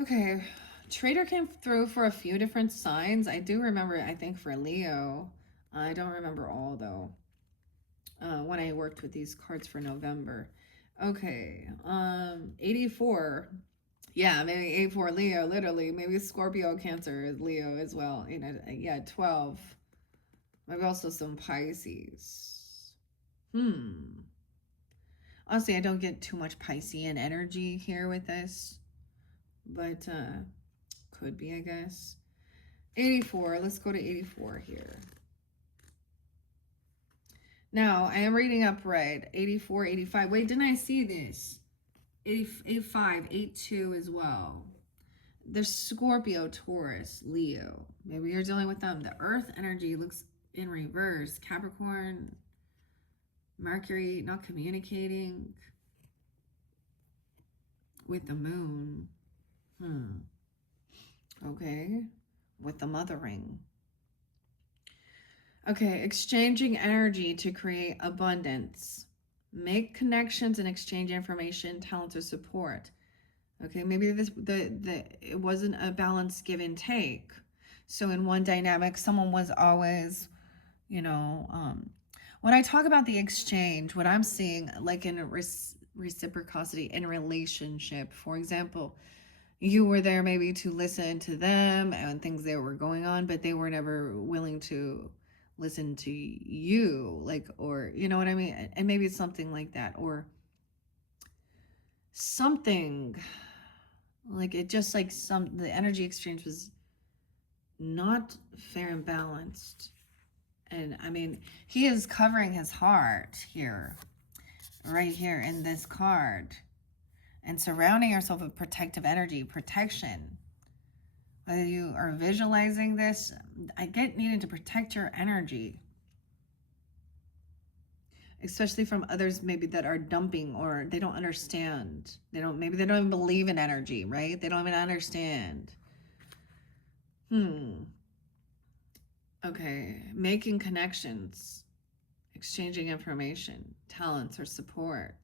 Okay, Trader came through for a few different signs. I do remember, I think, for Leo. I don't remember all, though, when I worked with these cards for November. Okay, 84. Yeah, maybe 84 Leo, literally. Maybe Scorpio, Cancer is Leo as well. Yeah, 12. Maybe also some Pisces. Honestly, I don't get too much Piscean energy here with this, but could be, I guess. 84. Let's go to 84 here. Now, I am reading up right. 84, 85. Wait, didn't I see this? 85, 82 as well. There's Scorpio, Taurus, Leo. Maybe you're dealing with them. The Earth energy looks in reverse. Capricorn, Mercury not communicating with the moon. Okay. With the mothering. Okay, exchanging energy to create abundance. Make connections and exchange information, talent, or support. Okay, maybe it wasn't a balanced give and take. So in one dynamic, someone was always, when I talk about the exchange, what I'm seeing, like in a reciprocity in relationship, for example, you were there maybe to listen to them and things that were going on, but they were never willing to listen to you, like, or you know what I mean? And maybe it's something like that, or something like it just like the energy exchange was not fair and balanced. And I mean, he is covering his heart here, right here in this card, and surrounding yourself with protective energy, protection. Whether you are visualizing this, I get needing to protect your energy, especially from others maybe that are dumping or they don't understand. Maybe they don't even believe in energy, right? They don't even understand. Okay, making connections, exchanging information, talents, or support.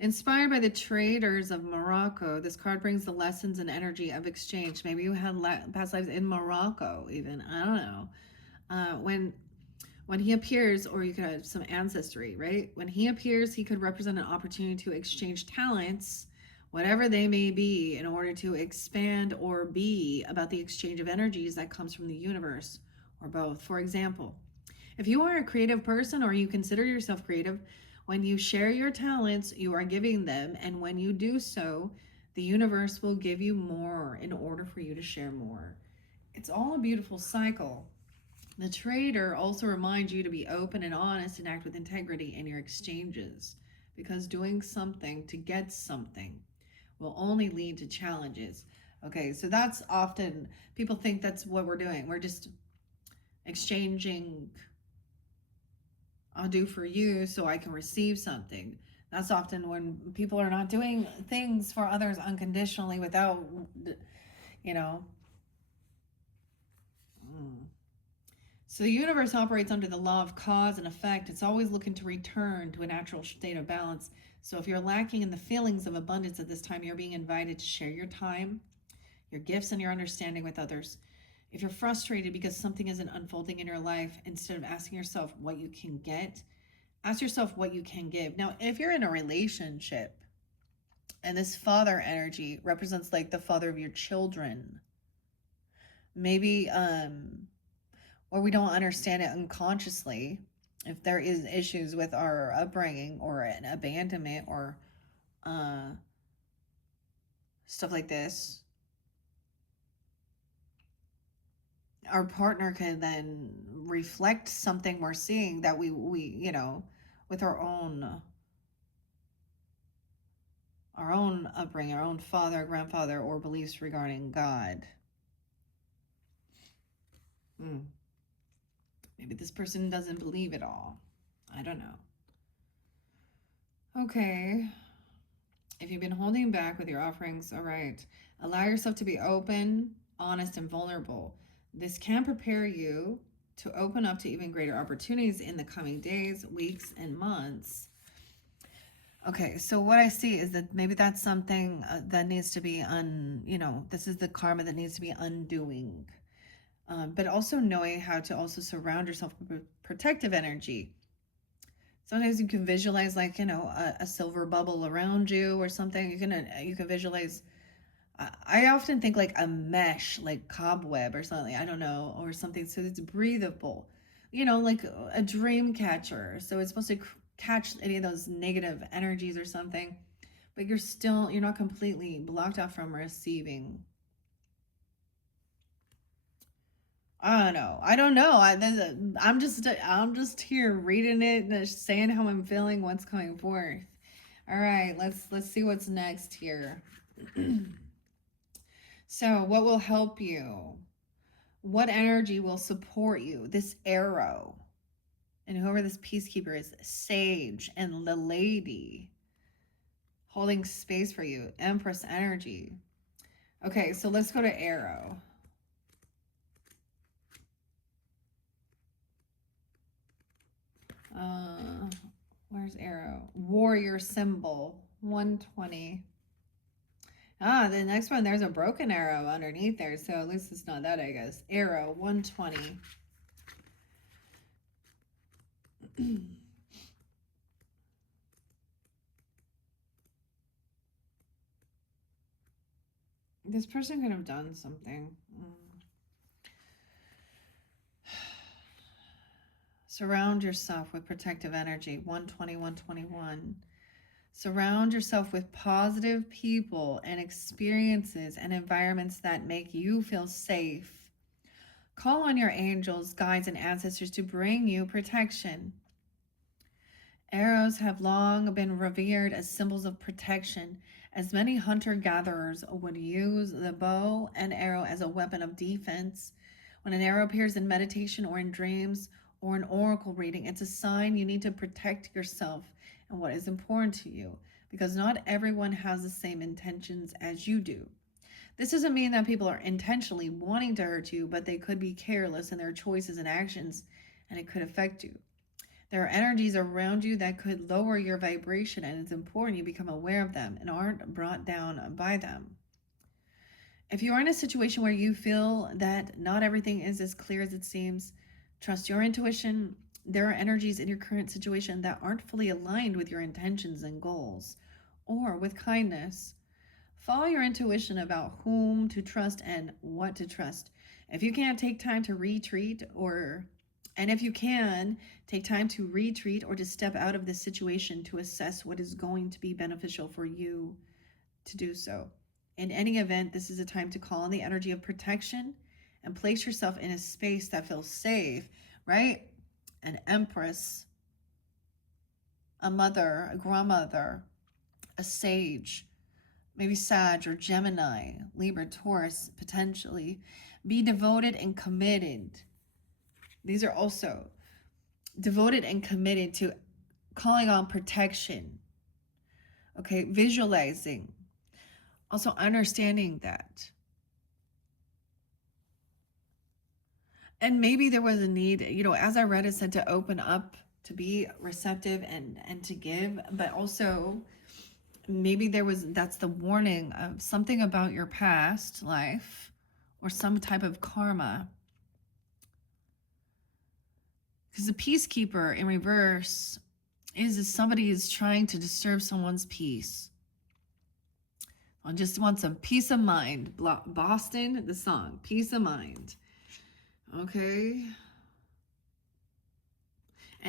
Inspired by the traders of Morocco, this card brings the lessons and energy of exchange. Maybe you had past lives in Morocco, even. I don't know. When he appears, or you could have some ancestry, right? When he appears, he could represent an opportunity to exchange talents, whatever they may be, in order to expand or be about the exchange of energies that comes from the universe, or both. For example, If you are a creative person or you consider yourself creative, when you share your talents, you are giving them. And when you do so, the universe will give you more in order for you to share more. It's all a beautiful cycle. The trader also reminds you to be open and honest and act with integrity in your exchanges, because doing something to get something will only lead to challenges. Okay, so that's often people think that's what we're doing. We're just exchanging, I'll do for you so I can receive something. That's often when people are not doing things for others unconditionally without, you know. Mm. So the universe operates under the law of cause and effect. It's always looking to return to a natural state of balance. So if you're lacking in the feelings of abundance at this time, you're being invited to share your time, your gifts, and your understanding with others. If you're frustrated because something isn't unfolding in your life, instead of asking yourself what you can get, ask yourself what you can give. Now, if you're in a relationship and this father energy represents like the father of your children, maybe or we don't understand it unconsciously, if there is issues with our upbringing or an abandonment or uh, stuff like this, our partner can then reflect something we're seeing that we with our own upbringing, our own father, grandfather, or beliefs regarding God. Hmm. Maybe this person doesn't believe it all. I don't know. Okay. If you've been holding back with your offerings, all right. Allow yourself to be open, honest, and vulnerable. This can prepare you to open up to even greater opportunities in the coming days, weeks, and months. Okay, so what I see is that maybe that's something that needs to be this is the karma that needs to be undoing. But also knowing how to also surround yourself with protective energy. Sometimes you can visualize like a silver bubble around you or something. You can visualize. I often think like a mesh, like cobweb or something. I don't know, or something so it's breathable. Like a dream catcher. So it's supposed to catch any of those negative energies or something, but you're not completely blocked off from receiving. I don't know. I don't know. I'm just here reading it and just saying how I'm feeling, what's coming forth. All right, let's see what's next here. So, what will help you? What energy will support you? This arrow. And whoever this peacekeeper is, Sage and the lady holding space for you, Empress energy. Okay, so let's go to arrow. Uh, where's arrow? Warrior symbol, 120. Ah, the next one, there's a broken arrow underneath there, so at least it's not that, I guess. Arrow, 120. This person could have done something. Surround yourself with protective energy, 120, 121. Surround yourself with positive people and experiences and environments that make you feel safe. Call on your angels, guides, and ancestors to bring you protection. Arrows have long been revered as symbols of protection, as many hunter gatherers would use the bow and arrow as a weapon of defense. When an arrow appears in meditation or in dreams or an oracle reading, it's a sign you need to protect yourself and what is important to you, because not everyone has the same intentions as you do. This doesn't mean that people are intentionally wanting to hurt you, but they could be careless in their choices and actions, and it could affect you. There are energies around you that could lower your vibration, and it's important you become aware of them and aren't brought down by them. If you are in a situation where you feel that not everything is as clear as it seems, trust your intuition. There are energies in your current situation that aren't fully aligned with your intentions and goals, or with kindness. Follow your intuition about whom to trust and what to trust. If you can't take time to retreat or And if you can, take time to retreat or to step out of this situation to assess what is going to be beneficial for you to do so. In any event, this is a time to call on the energy of protection and place yourself in a space that feels safe, right? An empress, a mother, a grandmother, a sage, maybe Sag or Gemini, Libra, Taurus, potentially. Be devoted and committed. These are also devoted and committed to calling on protection. Okay, visualizing. Also understanding that. And maybe there was a need, as I read, it said to open up, to be receptive and to give, but also maybe that's the warning of something about your past life or some type of karma. Because the peacekeeper in reverse is somebody is trying to disturb someone's peace. I just want some peace of mind. Boston, the song, peace of mind. Okay.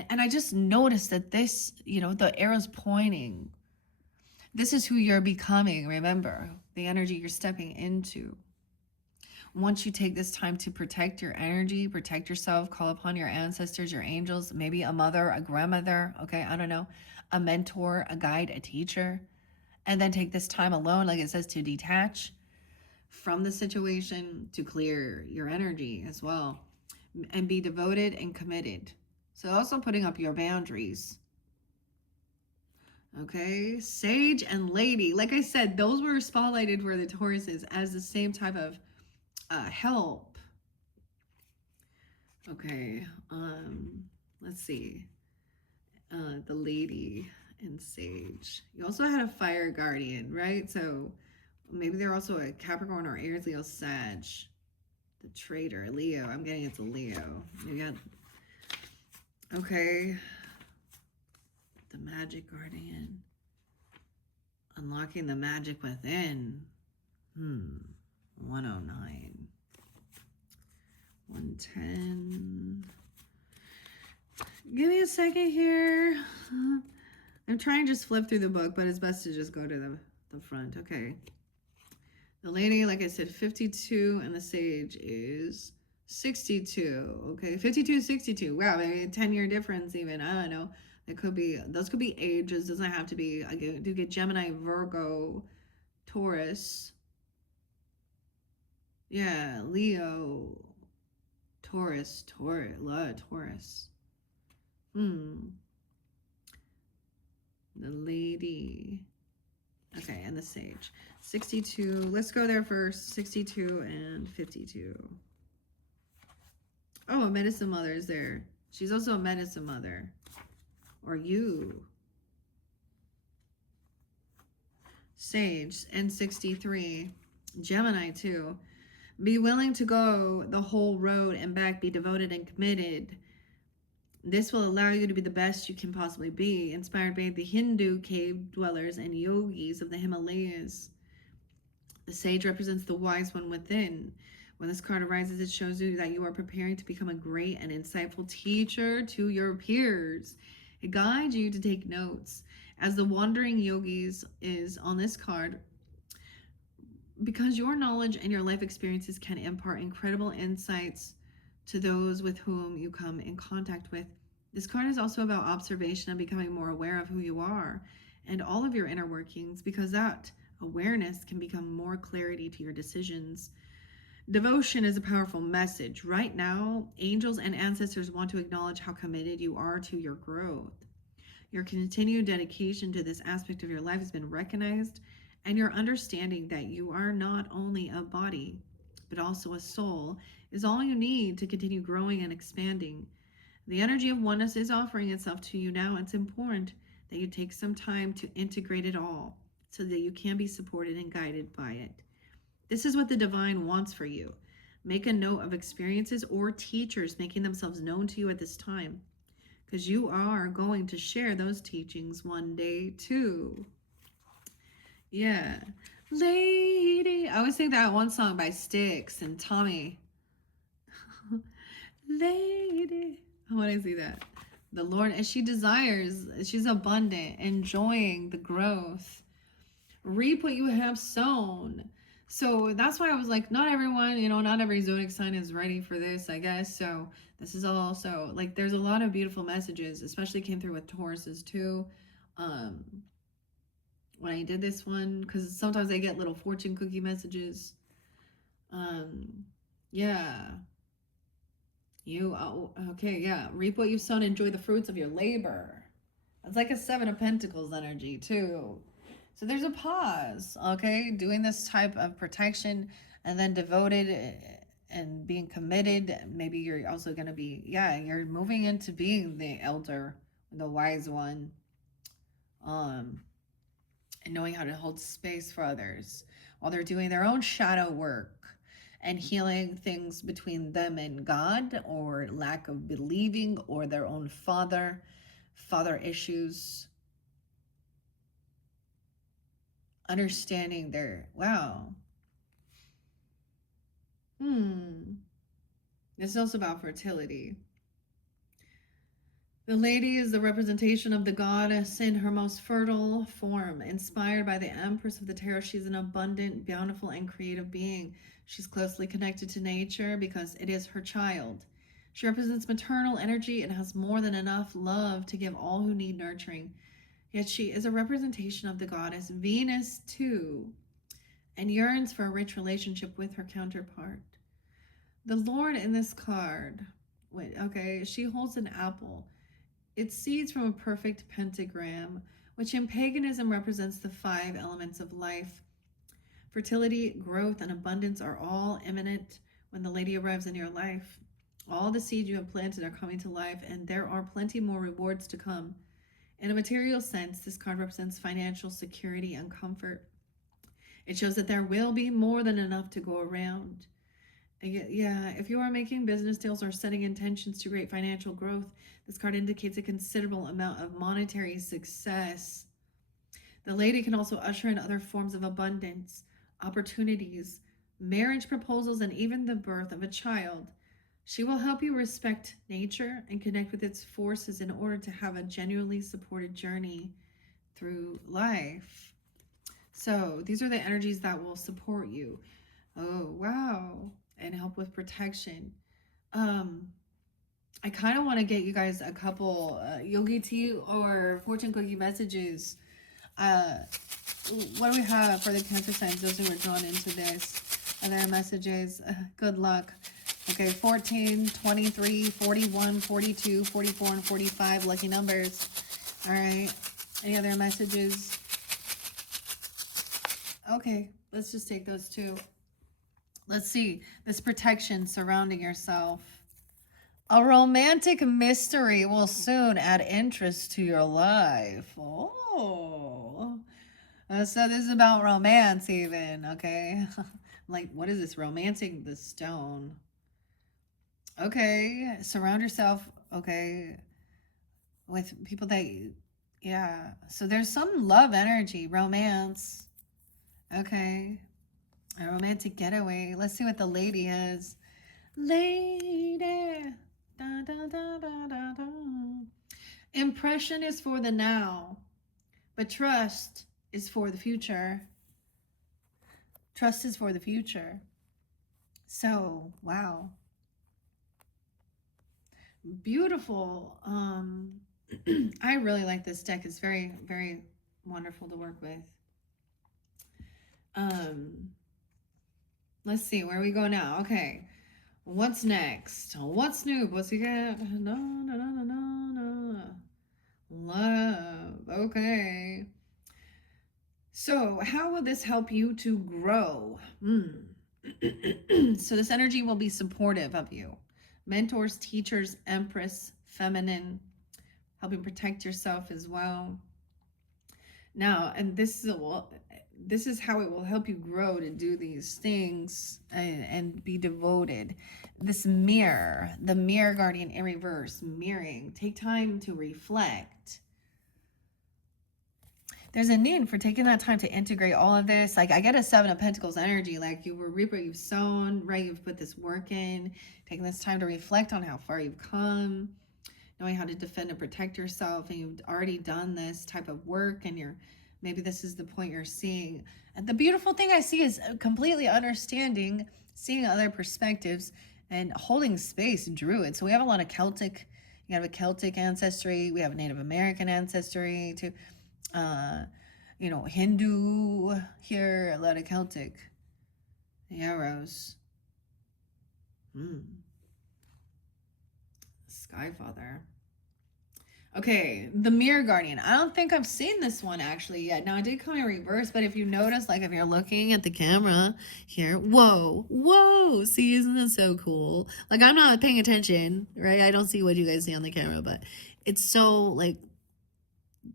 And I just noticed that this, the arrow's pointing. This is who you're becoming, remember, the energy you're stepping into. Once you take this time to protect your energy, protect yourself, call upon your ancestors, your angels, maybe a mother, a grandmother, okay, I don't know, a mentor, a guide, a teacher, and then take this time alone, like it says, to detach from the situation, to clear your energy as well, and be devoted and committed. So also putting up your boundaries. Okay, Sage and Lady. Like I said, those were spotlighted for the Tauruses as the same type of help. Okay, let's see. The Lady and Sage. You also had a Fire Guardian, right? So maybe they're also a Capricorn or Aries, Leo, Sag. The Traitor, Leo. I'm getting it's a Leo. Maybe okay. The Magic Guardian. Unlocking the magic within. 109. 110. Give me a second here. I'm trying to just flip through the book, but it's best to just go to the front. Okay. The Lady, like I said, 52, and the Sage is 62. Okay, 52, 62. Wow, maybe a 10-year difference even. I don't know. Those could be ages. Doesn't have to be. I do get Gemini, Virgo, Taurus. Yeah, Leo, Taurus. The Lady. Okay, and the Sage. 62. Let's go there first. 62 and 52. Oh, a medicine mother is there. She's also a medicine mother. Or you. Sage and 63. Gemini too. Be willing to go the whole road and back. Be devoted and committed. This will allow you to be the best you can possibly be, inspired by the Hindu cave dwellers and yogis of the Himalayas. The Sage represents the wise one within. When this card arises, it shows you that you are preparing to become a great and insightful teacher to your peers. It guides you to take notes. As the wandering yogis is on this card, because your knowledge and your life experiences can impart incredible insights to those with whom you come in contact with. This card is also about observation and becoming more aware of who you are and all of your inner workings, because that awareness can become more clarity to your decisions. Devotion is a powerful message. Right now, angels and ancestors want to acknowledge how committed you are to your growth. Your continued dedication to this aspect of your life has been recognized, and your understanding that you are not only a body, but also a soul, is all you need to continue growing and expanding. The energy of oneness is offering itself to you now. It's important that you take some time to integrate it all so that you can be supported and guided by it. This is what the divine wants for you. Make a note of experiences or teachers making themselves known to you at this time, because you are going to share those teachings one day too. Yeah. Lady. I always think that one song by Styx and Tommy. Lady. When I see that. The Lord, and she desires, she's abundant, enjoying the growth. Reap what you have sown. So that's why I was like, not everyone, not every zodiac sign is ready for this, I guess. So this is also like, there's a lot of beautiful messages, especially came through with Tauruses too. When I did this one, because sometimes I get little fortune cookie messages. Yeah. Okay, yeah. Reap what you've sown, enjoy the fruits of your labor. It's like a Seven of Pentacles energy, too. So there's a pause, okay? Doing this type of protection and then devoted and being committed. Maybe you're also going to be, you're moving into being the elder, the wise one, and knowing how to hold space for others while they're doing their own shadow work and healing things between them and God, or lack of believing, or their own father issues. Understanding their, wow. This is also about fertility. The lady is the representation of the goddess in her most fertile form. Inspired by the Empress of the Tarot, she's an abundant, bountiful, and creative being. She's closely connected to nature because it is her child. She represents maternal energy and has more than enough love to give all who need nurturing. Yet she is a representation of the goddess Venus too, and yearns for a rich relationship with her counterpart. The Lord in this card, she holds an apple. It seeds from a perfect pentagram, which in paganism represents the 5 elements of life. Fertility, growth, and abundance are all imminent when the lady arrives in your life. All the seeds you have planted are coming to life, and there are plenty more rewards to come. In a material sense, this card represents financial security and comfort. It shows that there will be more than enough to go around. Yeah, if you are making business deals or setting intentions to create financial growth, this card indicates a considerable amount of monetary success. The lady can also usher in other forms of abundance, opportunities, marriage proposals, and even the birth of a child. She will help you respect nature and connect with its forces in order to have a genuinely supported journey through life. So these are the energies that will support you. Oh, wow. And help with protection. I kind of want to get you guys a couple yogi tea or fortune cookie messages. What do we have for the Cancer signs, those who were drawn into this? Are there messages? Good luck. Okay, 14, 23, 41, 42, 44, and 45, lucky numbers. All right. Any other messages? Okay, let's just take those two. Let's see. This protection surrounding yourself. A romantic mystery will soon add interest to your life. Oh. So this is about romance even, okay? Like, what is this? Romancing the stone. Okay, surround yourself, okay, with people that, yeah. So there's some love energy, romance. Okay. A romantic getaway. Let's see what the lady has. Lady. Da, da, da, da, da, da. Impression is for the now, but trust is for the future. Trust is for the future. So, wow. Beautiful. I really like this deck. It's very, very wonderful to work with. Let's see where we go now. Okay, what's next? What's new? What's he got? No. Love. Okay. So how will this help you to grow? So this energy will be supportive of you. Mentors, teachers, Empress, feminine, helping protect yourself as well. Now, and this is how it will help you grow to do these things and be devoted. This mirror, the mirror guardian in reverse, mirroring. Take time to reflect. There's a need for taking that time to integrate all of this. Like, I get a 7 of Pentacles energy. Like, you were reaper, you've sown, right? You've put this work in, taking this time to reflect on how far you've come. knowing how to defend and protect yourself, and you've already done this type of work, and maybe this is the point you're seeing. And the beautiful thing I see is completely understanding, seeing other perspectives, and holding space. Druid. So we have a lot of Celtic. You have a Celtic ancestry. We have a Native American ancestry too. Hindu here. A lot of Celtic. The arrows. Skyfather. Okay, the Mirror Guardian. I don't think I've seen this one actually yet. Now, it did come in reverse, but if you notice, like if you're looking at the camera here, whoa, see, isn't that so cool? Like, I'm not paying attention, right? I don't see what you guys see on the camera, but it's so, like,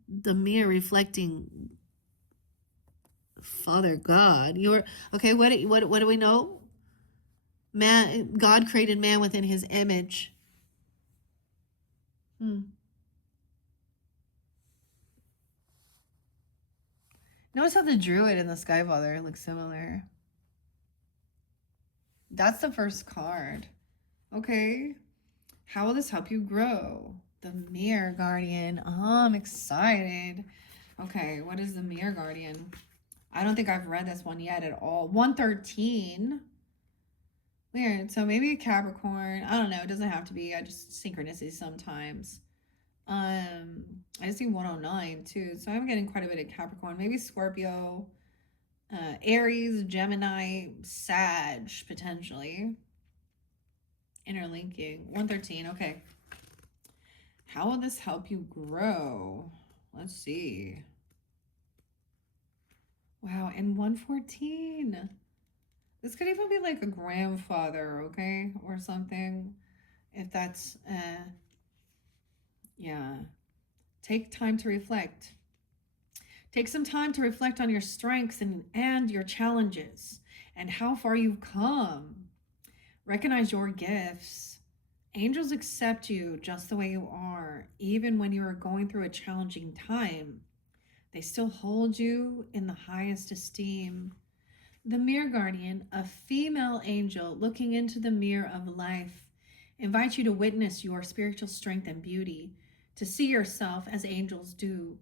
the mirror reflecting Father God. Okay, what do we know? God created man within his image. Notice how the Druid and the Skyfather look similar. That's the first card. Okay. How will this help you grow? The Mirror Guardian. Oh, I'm excited. Okay, what is the Mirror Guardian? I don't think I've read this one yet at all. 113. Weird. So maybe a Capricorn. I don't know. It doesn't have to be. I just synchronicity sometimes. I see 109 too. So I'm getting quite a bit of Capricorn. Maybe Scorpio, Aries, Gemini, Sag, potentially. Interlinking. 113. Okay. How will this help you grow? Let's see. Wow, and 114. This could even be like a grandfather, okay? Or something. If that's, yeah. Take time to reflect. Take some time to reflect on your strengths and your challenges and how far you've come. Recognize your gifts. Angels accept you just the way you are, even when you are going through a challenging time. They still hold you in the highest esteem. The Mirror Guardian, a female angel looking into the mirror of life, invites you to witness your spiritual strength and beauty, to see yourself as angels do.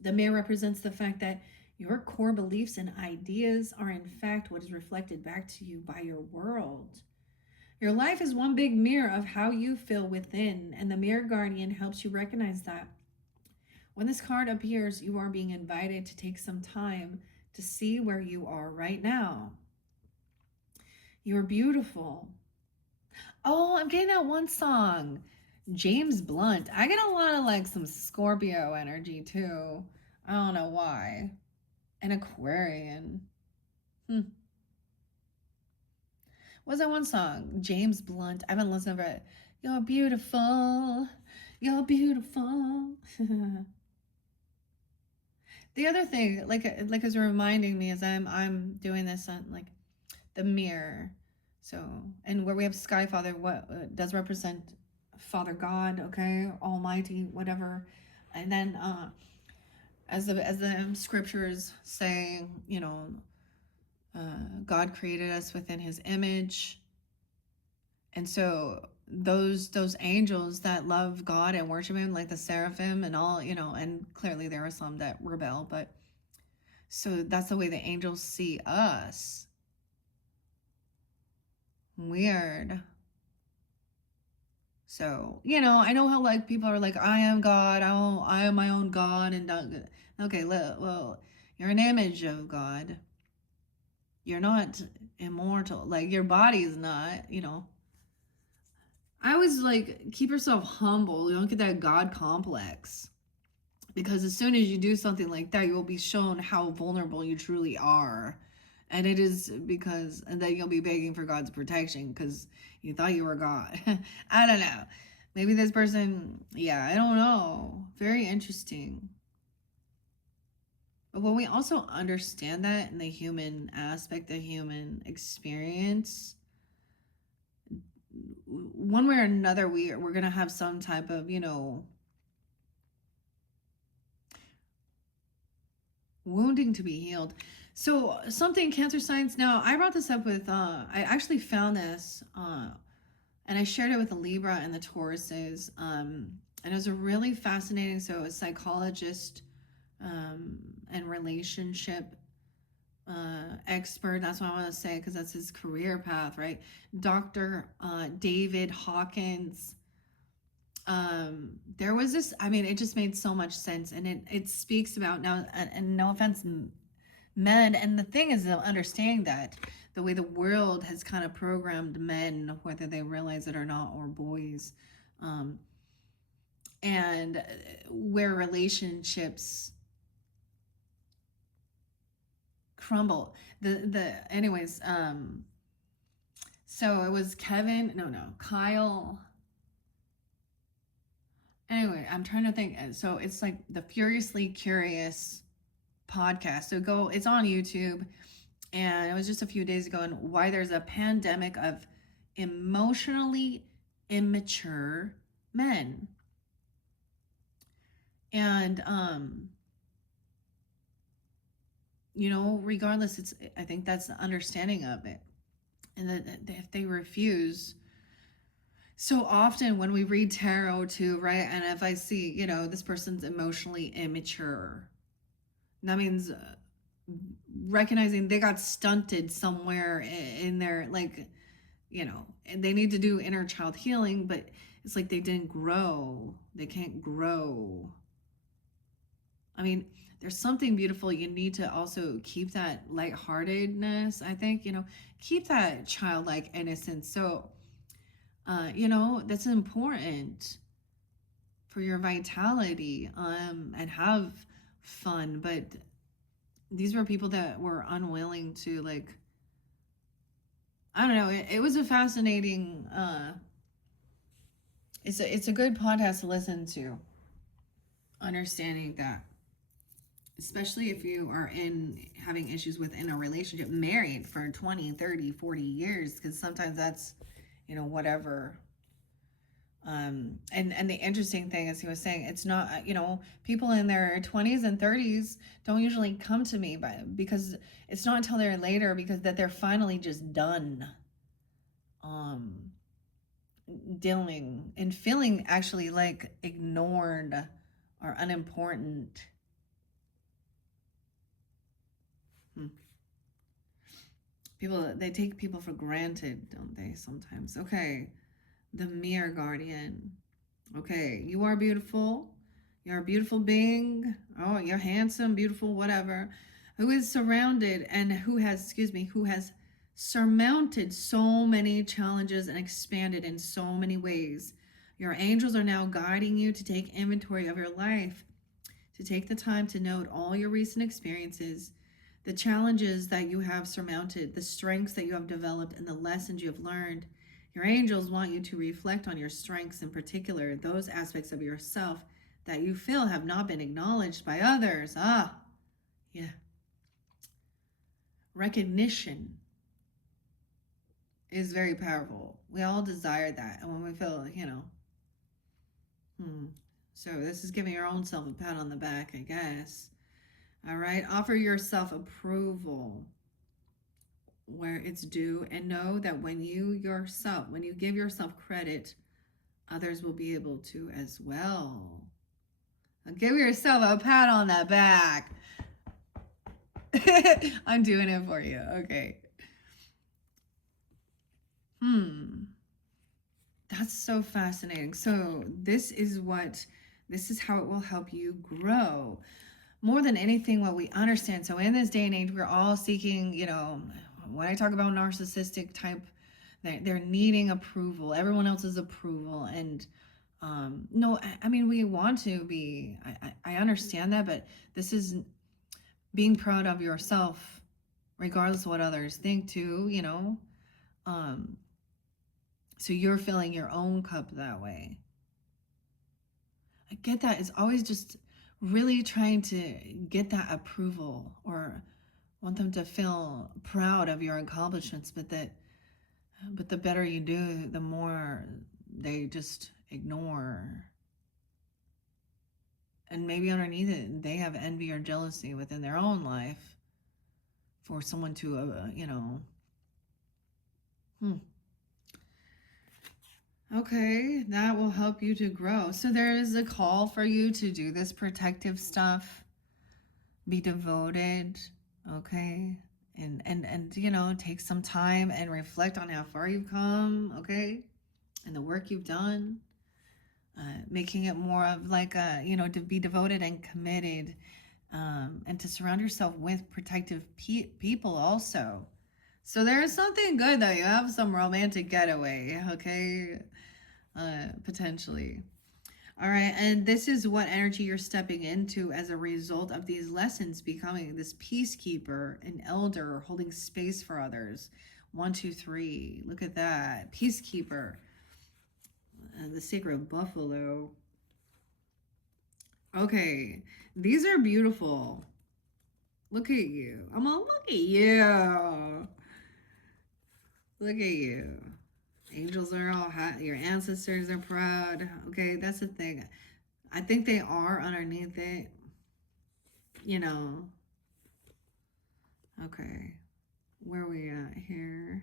The mirror represents the fact that your core beliefs and ideas are in fact what is reflected back to you by your world. Your life is one big mirror of how you feel within, and the Mirror Guardian helps you recognize that. When this card appears, you are being invited to take some time to see where you are right now. You're beautiful. Oh, I'm getting that one song. James Blunt. I get a lot of like some Scorpio energy too. I don't know why. An Aquarian. What's that one song? James Blunt. I haven't listened to it. You're beautiful. You're beautiful. The other thing, like is reminding me as I'm doing this on like the mirror. So, and where we have Skyfather, what does represent Father God, okay, Almighty, whatever. And then as the scriptures say, God created us within his image. And so those angels that love God and worship him, like the seraphim and all, and clearly there are some that rebel, but so that's the way the angels see us. Weird. So, I know how like people are like, I am God, I am my own God, and okay, well, you're an image of God. You're not immortal. Like your body is not, I always like keep yourself humble. You don't get that God complex. Because as soon as you do something like that, you will be shown how vulnerable you truly are. And it is because, and then you'll be begging for God's protection because you thought you were God. I don't know. Maybe this person, yeah, I don't know. Very interesting. But when we also understand that in the human aspect, the human experience, one way or another, we're going to have some type of, wounding to be healed. So something Cancer Science. Now I brought this up with I actually found this and I shared it with the Libra and the Tauruses And it was a really fascinating, so a psychologist and relationship expert. That's what I want to say because that's his career path, right? Dr. David Hawkins. There was this, I mean, it just made so much sense. And it speaks about now, and no offense, men. And the thing is, understanding that the way the world has kind of programmed men, whether they realize it or not, or boys, and where relationships crumble. Anyways, so it was Kyle. Anyway, I'm trying to think. So it's like the Furiously Curious podcast. So it's on YouTube, and it was just a few days ago, and why there's a pandemic of emotionally immature men. And regardless, I think that's the understanding of it. And that if they refuse, so often when we read tarot too, right? And if I see, this person's emotionally immature, that means recognizing they got stunted somewhere in their, like, and they need to do inner child healing, but it's like they didn't grow. They can't grow. I mean, there's something beautiful. You need to also keep that lightheartedness, I think, keep that childlike innocence. So, that's important for your vitality, and have fun. But these were people that were unwilling to, like, I don't know. It was a fascinating, it's a good podcast to listen to, understanding that, especially if you are having issues within a relationship, married for 20, 30, 40 years, because sometimes that's, whatever. And the interesting thing is, he was saying, it's not, people in their 20s and 30s don't usually come to me because it's not until they're later, because that they're finally just done dealing and feeling actually like ignored or unimportant. People, they take people for granted, don't they, sometimes? Okay, the Mirror Guardian. Okay, you are beautiful. You're a beautiful being. Oh, you're handsome, beautiful, whatever. Who is surrounded and who has surmounted so many challenges and expanded in so many ways. Your angels are now guiding you to take inventory of your life, to take the time to note all your recent experiences, the challenges that you have surmounted, the strengths that you have developed, and the lessons you have learned. Your angels want you to reflect on your strengths, in particular, those aspects of yourself that you feel have not been acknowledged by others. Yeah. Recognition is very powerful. We all desire that. And when we feel, so this is giving your own self a pat on the back, I guess. All right. Offer yourself approval where it's due, and know that when you give yourself credit, others will be able to as well. Now give yourself a pat on the back. I'm doing it for you. Okay. That's so fascinating. So this is how it will help you grow. More than anything, what we understand. So in this day and age, we're all seeking, when I talk about narcissistic type, they're needing approval, everyone else's approval. And no, I mean, we want to be, I understand that, but this is being proud of yourself, regardless of what others think too, so you're filling your own cup that way. I get that. It's always just really trying to get that approval, or want them to feel proud of your accomplishments, but the better you do, the more they just ignore. And maybe underneath it, they have envy or jealousy within their own life for someone to, Okay, that will help you to grow. So there is a call for you to do this protective stuff. Be devoted, okay? And you know, take some time and reflect on how far you've come, okay? And the work you've done. Making it more of like a, you know, to be devoted and committed, and to surround yourself with protective people also. So there is something good though. You have some romantic getaway, okay? Potentially. All right, and this is what energy you're stepping into as a result of these lessons, becoming this peacekeeper, an elder, holding space for others. 1, 2, 3. Look at that. Peacekeeper. The sacred buffalo. Okay, these are beautiful. Look at you. I'm all, look at you. Look at you. Angels are all hot. Your ancestors are proud. Okay, that's the thing. I think they are underneath it. You know. Okay. Where are we at here?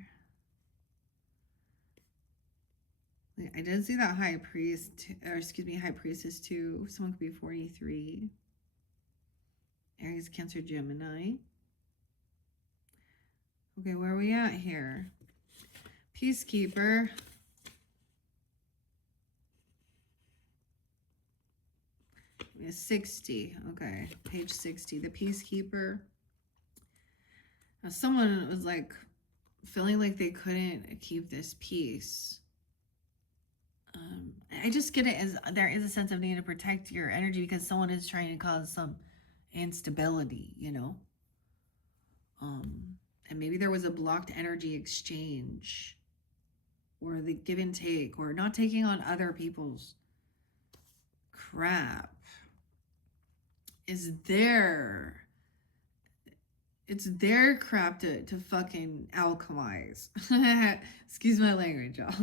I did see that high priest, or excuse me, high priestess too. Someone could be 43. Aries, Cancer, Gemini. Okay, where are we at here? Peacekeeper. We have 60. Okay, page 60. The Peacekeeper. Now, someone was like feeling like they couldn't keep this peace. I just get it as there is a sense of need to protect your energy because someone is trying to cause some instability, you know? And maybe there was a blocked energy exchange or the give and take or not taking on other people's crap is there. It's their crap to fucking alchemize. Excuse my language, y'all.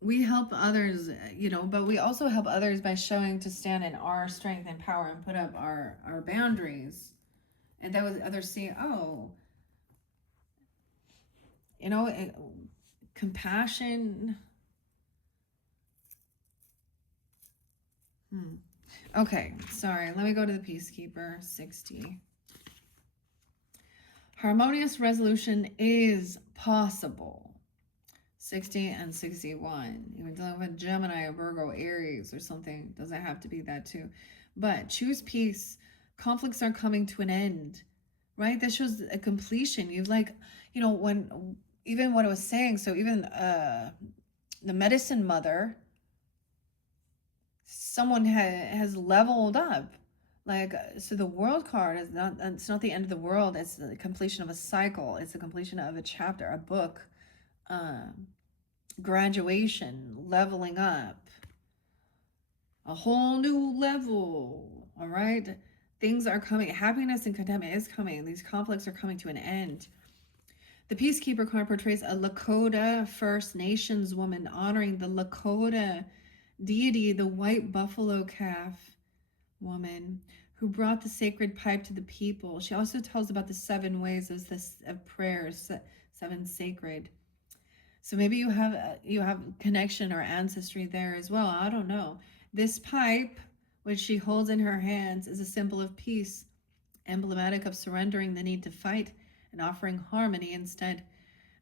We help others, you know, but we also help others by showing to stand in our strength and power and put up our boundaries. And that was others see, oh, you know, compassion. Okay, sorry. Let me go to the Peacekeeper. 60. Harmonious resolution is possible. 60 and 61. Even dealing with Gemini or Virgo, Aries or something. Doesn't have to be that too. But choose peace. Conflicts are coming to an end, right? That shows a completion. You've like, you know, when even what I was saying, so even the medicine mother, someone has leveled up. Like, so the world card is not, it's not the end of the world. It's the completion of a cycle. It's the completion of a chapter, a book, graduation, leveling up, a whole new level. All right. Things are coming. Happiness and contentment is coming. These conflicts are coming to an end. The Peacekeeper card portrays a Lakota First Nations woman honoring the Lakota deity, the white buffalo calf woman who brought the sacred pipe to the people. She also tells about the 7 ways of prayers, 7 sacred. So maybe you have connection or ancestry there as well. I don't know. This pipe, which she holds in her hands, is a symbol of peace, emblematic of surrendering the need to fight and offering harmony instead.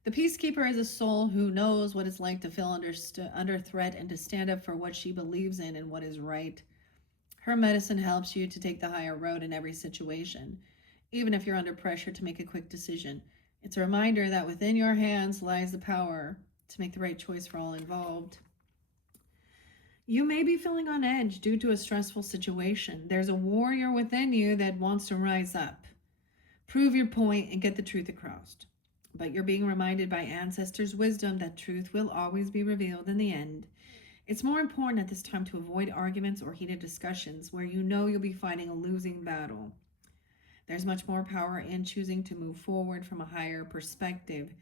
The Peacekeeper is a soul who knows what it's like to feel under threat and to stand up for what she believes in and what is right. Her medicine helps you to take the higher road in every situation, even if you're under pressure to make a quick decision. It's a reminder that within your hands lies the power to make the right choice for all involved. You may be feeling on edge due to a stressful situation. There's a warrior within you that wants to rise up, prove your point, and get the truth across. But you're being reminded by ancestors' wisdom that truth will always be revealed in the end. It's more important at this time to avoid arguments or heated discussions where you know you'll be fighting a losing battle. There's much more power in choosing to move forward from a higher perspective.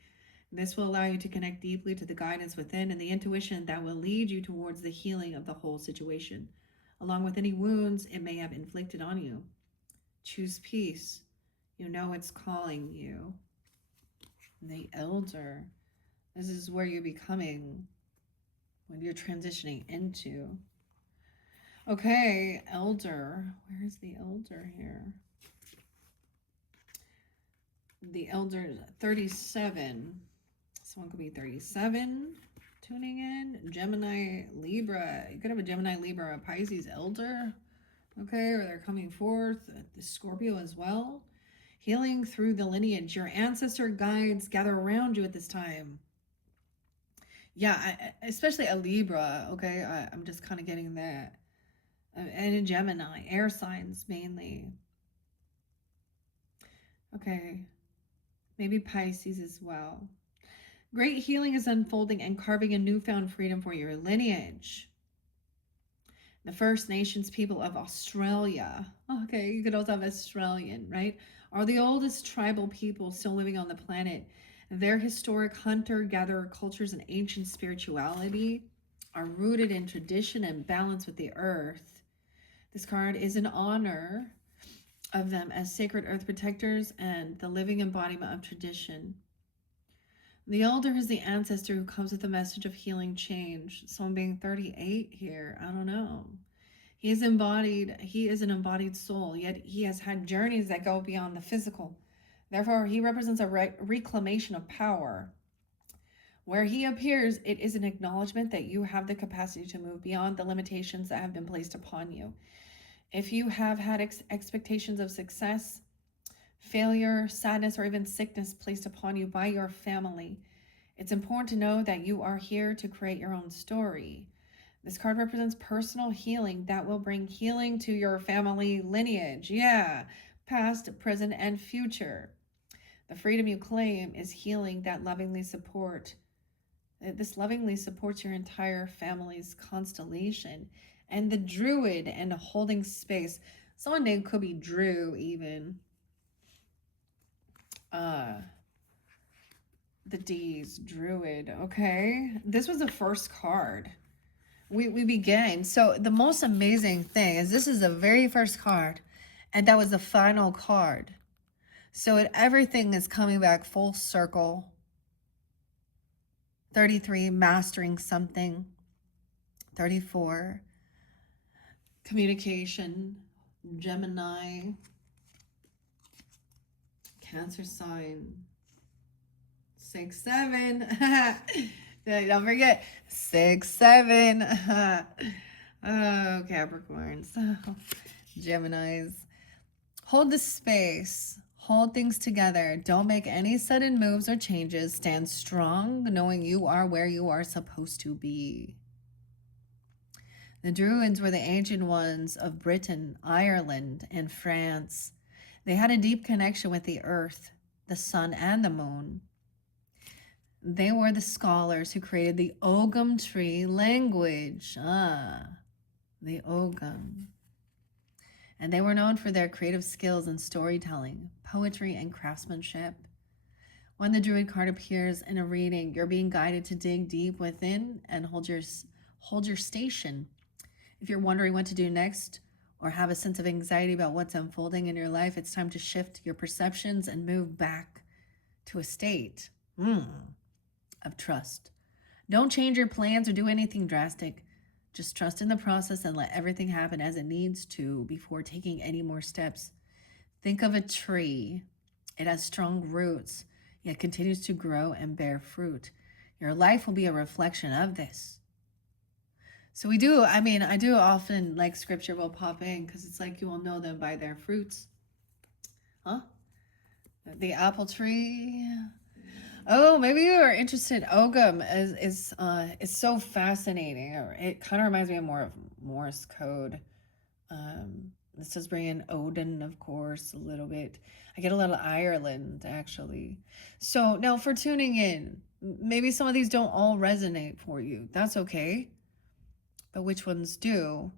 This will allow you to connect deeply to the guidance within and the intuition that will lead you towards the healing of the whole situation, along with any wounds it may have inflicted on you. Choose peace. You know it's calling you. The Elder. This is where you're becoming, when you're transitioning into. Okay, elder. Where's the elder here? The elder is 37. Someone could be 37 tuning in. Gemini, Libra. You could have a Gemini, Libra, a Pisces elder. Okay, or they're coming forth. The Scorpio as well. Healing through the lineage. Your ancestor guides gather around you at this time. Yeah, especially a Libra. Okay, I'm just kind of getting that. And a Gemini. Air signs mainly. Okay. Maybe Pisces as well. Great healing is unfolding and carving a newfound freedom for your lineage. The First Nations people of Australia. Okay, you could also have Australian, right? Are the oldest tribal people still living on the planet. Their historic hunter-gatherer cultures and ancient spirituality are rooted in tradition and balance with the earth. This card is in honor of them as sacred earth protectors and the living embodiment of tradition. The elder is the ancestor who comes with a message of healing change. Someone being 38 here, I don't know. He is an embodied soul, yet he has had journeys that go beyond the physical. Therefore, he represents a reclamation of power. Where he appears, it is an acknowledgement that you have the capacity to move beyond the limitations that have been placed upon you. If you have had expectations of success, failure, sadness, or even sickness placed upon you by your family, it's important to know that you are here to create your own story. This card represents personal healing that will bring healing to your family lineage. Yeah, past, present, and future. The freedom you claim is healing that lovingly supports your entire family's constellation. And the druid and holding space. Someone name could be Drew even. The D's, druid. Okay. This was the first card. We begin. So the most amazing thing is this is the very first card. And that was the final card. So everything is coming back full circle. 33, mastering something. 34, communication. Gemini, Cancer sign. 6, 7. Don't forget 6, 7. Oh, Capricorns. Geminis. Hold the space. Hold things together. Don't make any sudden moves or changes. Stand strong, knowing you are where you are supposed to be. The Druids were the ancient ones of Britain, Ireland, and France. They had a deep connection with the earth, the sun, and the moon. They were the scholars who created the Ogham tree language. The Ogham. And they were known for their creative skills in storytelling, poetry, and craftsmanship. When the Druid card appears in a reading, you're being guided to dig deep within and hold your station. If you're wondering what to do next or have a sense of anxiety about what's unfolding in your life, it's time to shift your perceptions and move back to a state of trust. Don't change your plans or do anything drastic. Just trust in the process and let everything happen as it needs to before taking any more steps. Think of a tree. It has strong roots, yet continues to grow and bear fruit. Your life will be a reflection of this. So I do often, like, scripture will pop in because it's like you will know them by their fruits. The apple tree. Oh, maybe you are interested. Ogham is so fascinating. It kind of reminds me of more of Morse code. This does bring in Odin, of course, a little bit. I get a lot of Ireland, actually. So now for tuning in, maybe some of these don't all resonate for you. That's okay. But which ones do?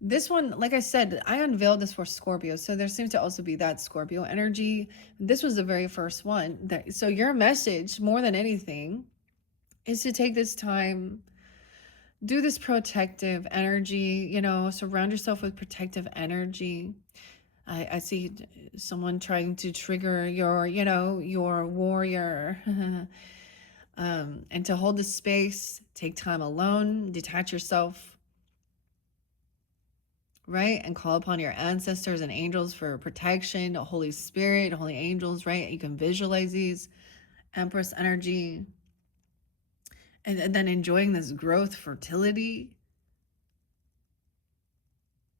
This one, like I said, I unveiled this for Scorpio. So there seems to also be that Scorpio energy. This was the very first one. So your message, more than anything, is to take this time, do this protective energy, surround yourself with protective energy. I see someone trying to trigger your warrior. And to hold the space, take time alone, detach yourself, right? And call upon your ancestors and angels for protection, Holy Spirit, holy angels, right? You can visualize these, Empress energy, and then enjoying this growth, fertility.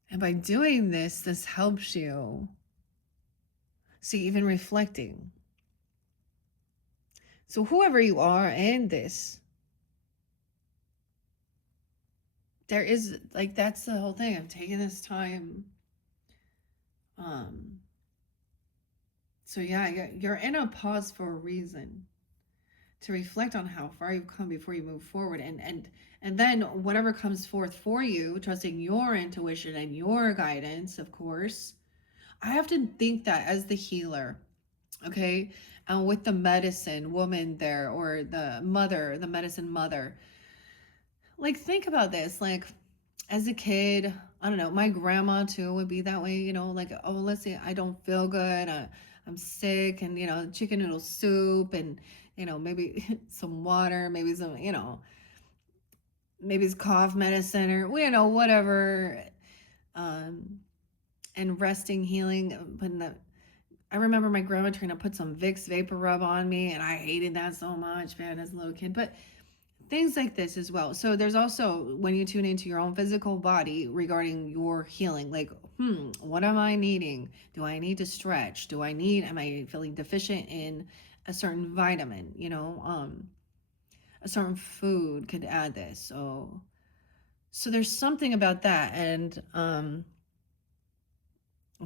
And by doing this, this helps you. See, even reflecting. So whoever you are in this, there is, like, that's the whole thing. I'm taking this time. So yeah, you're in a pause for a reason, to reflect on how far you've come before you move forward, and then whatever comes forth for you, trusting your intuition and your guidance, of course. I have to think that as the healer, okay, and with the medicine woman there, or the mother, the medicine mother, like, think about this, like, as a kid, I don't know, my grandma too would be that way, like, oh, let's say I don't feel good, I'm sick, and chicken noodle soup, and maybe some water, maybe some, maybe it's cough medicine, or whatever, um and resting, healing, putting that. I remember my grandma trying to put some Vicks Vapor Rub on me, and I hated that so much, man, as a little kid. But things like this as well. So there's also, when you tune into your own physical body regarding your healing, like, what am I needing? Do I need to stretch? Am I feeling deficient in a certain vitamin? A certain food could add this. So there's something about that. And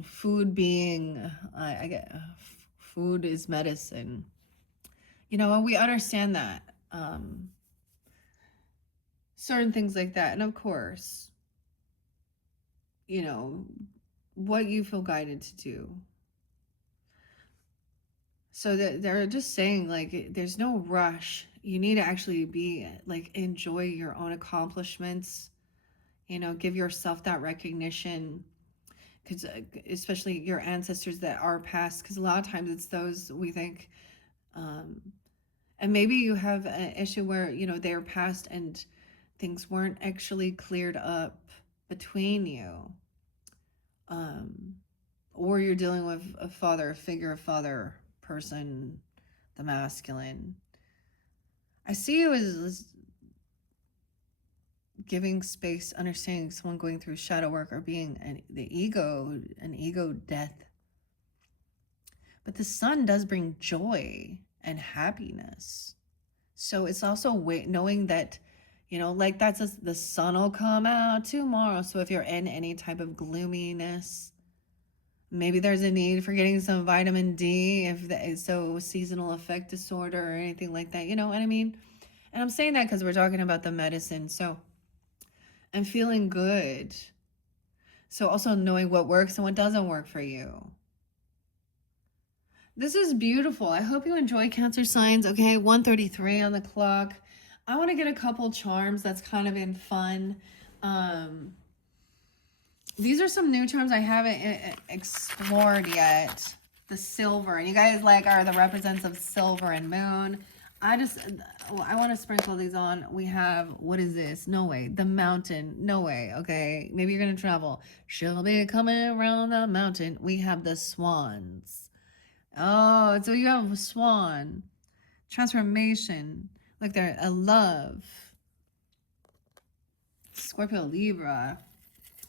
food being, I get, food is medicine. And we understand that. Certain things like that. And of course, what you feel guided to do. So that they're just saying, like, there's no rush. You need to actually be, like, enjoy your own accomplishments, give yourself that recognition, because especially your ancestors that are past, because a lot of times it's those we think, and maybe you have an issue where they're past and things weren't actually cleared up between you, or you're dealing with a father figure, a father person, the masculine. I see you as giving space, understanding someone going through shadow work, or being an ego death. But the sun does bring joy and happiness. So it's also knowing that, like, the sun will come out tomorrow. So if you're in any type of gloominess, maybe there's a need for getting some vitamin D, so seasonal affect disorder or anything like that. You know what I mean? And I'm saying that because we're talking about the medicine. So I'm feeling good. So also knowing what works and what doesn't work for you. This is beautiful. I hope you enjoy, Cancer signs. Okay, 1:33 on the clock. I want to get a couple charms that's kind of been fun. These are some new charms I haven't explored yet. The silver, and you guys are the represents of silver and moon. I want to sprinkle these on. We have, what is this? No way. The mountain. No way. Okay, maybe you're gonna travel. She'll be coming around the mountain. We have the swans. Oh, so you have a swan. Transformation. Like they're a love. Scorpio, Libra.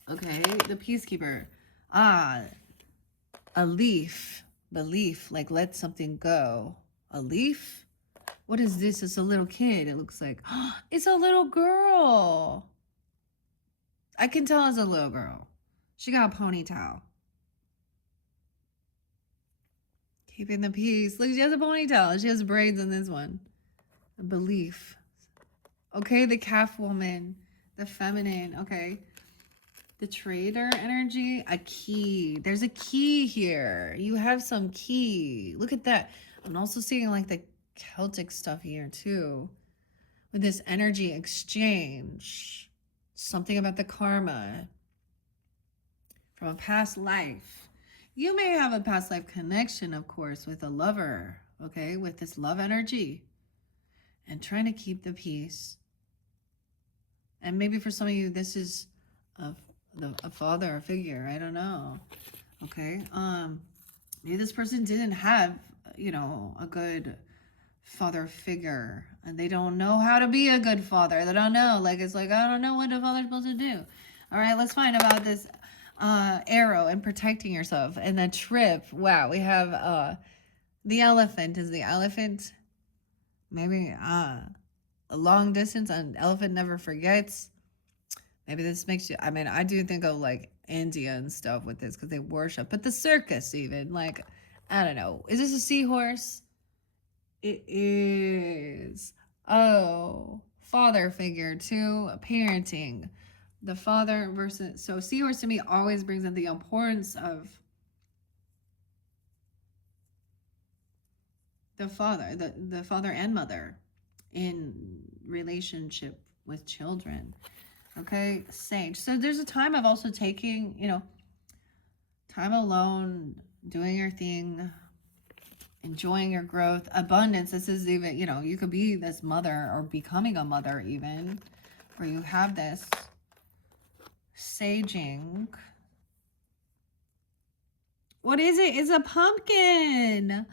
Okay, the peacekeeper. Ah, a leaf. Belief, like let something go. A leaf? What is this? It's a little kid, it looks like. It's a little girl. I can tell it's a little girl. She got a ponytail. Keeping the peace. Look, she has a ponytail. She has braids in this one. A belief. Okay, the calf woman. The feminine. Okay. The trader energy. A key. There's a key here. You have some key. Look at that. I'm also seeing like the Celtic stuff here too. With this energy exchange. Something about the karma. From a past life. You may have a past life connection, of course, with a lover, okay, with this love energy. and trying to keep the peace. And maybe for some of you, this is a father figure. I don't know. Okay. Maybe this person didn't have, a good father figure, and they don't know how to be a good father. They don't know. Like, it's like, I don't know what a father's supposed to do. All right, let's find about this arrow and protecting yourself. And the trip. Wow, we have the elephant. Is the elephant maybe a long distance? An elephant never forgets. Maybe this makes you, I do think of like India and stuff with this because they worship, but the circus, even, like, I don't know. Is this a seahorse? It is. Oh, father figure too, parenting. The father versus, so seahorse to me always brings in the importance of the father, the father and mother in relationship with children. Okay, sage. So there's a time of also taking, time alone, doing your thing, enjoying your growth, abundance. This is even, you could be this mother or becoming a mother even, where you have this saging. What is it? It's a pumpkin.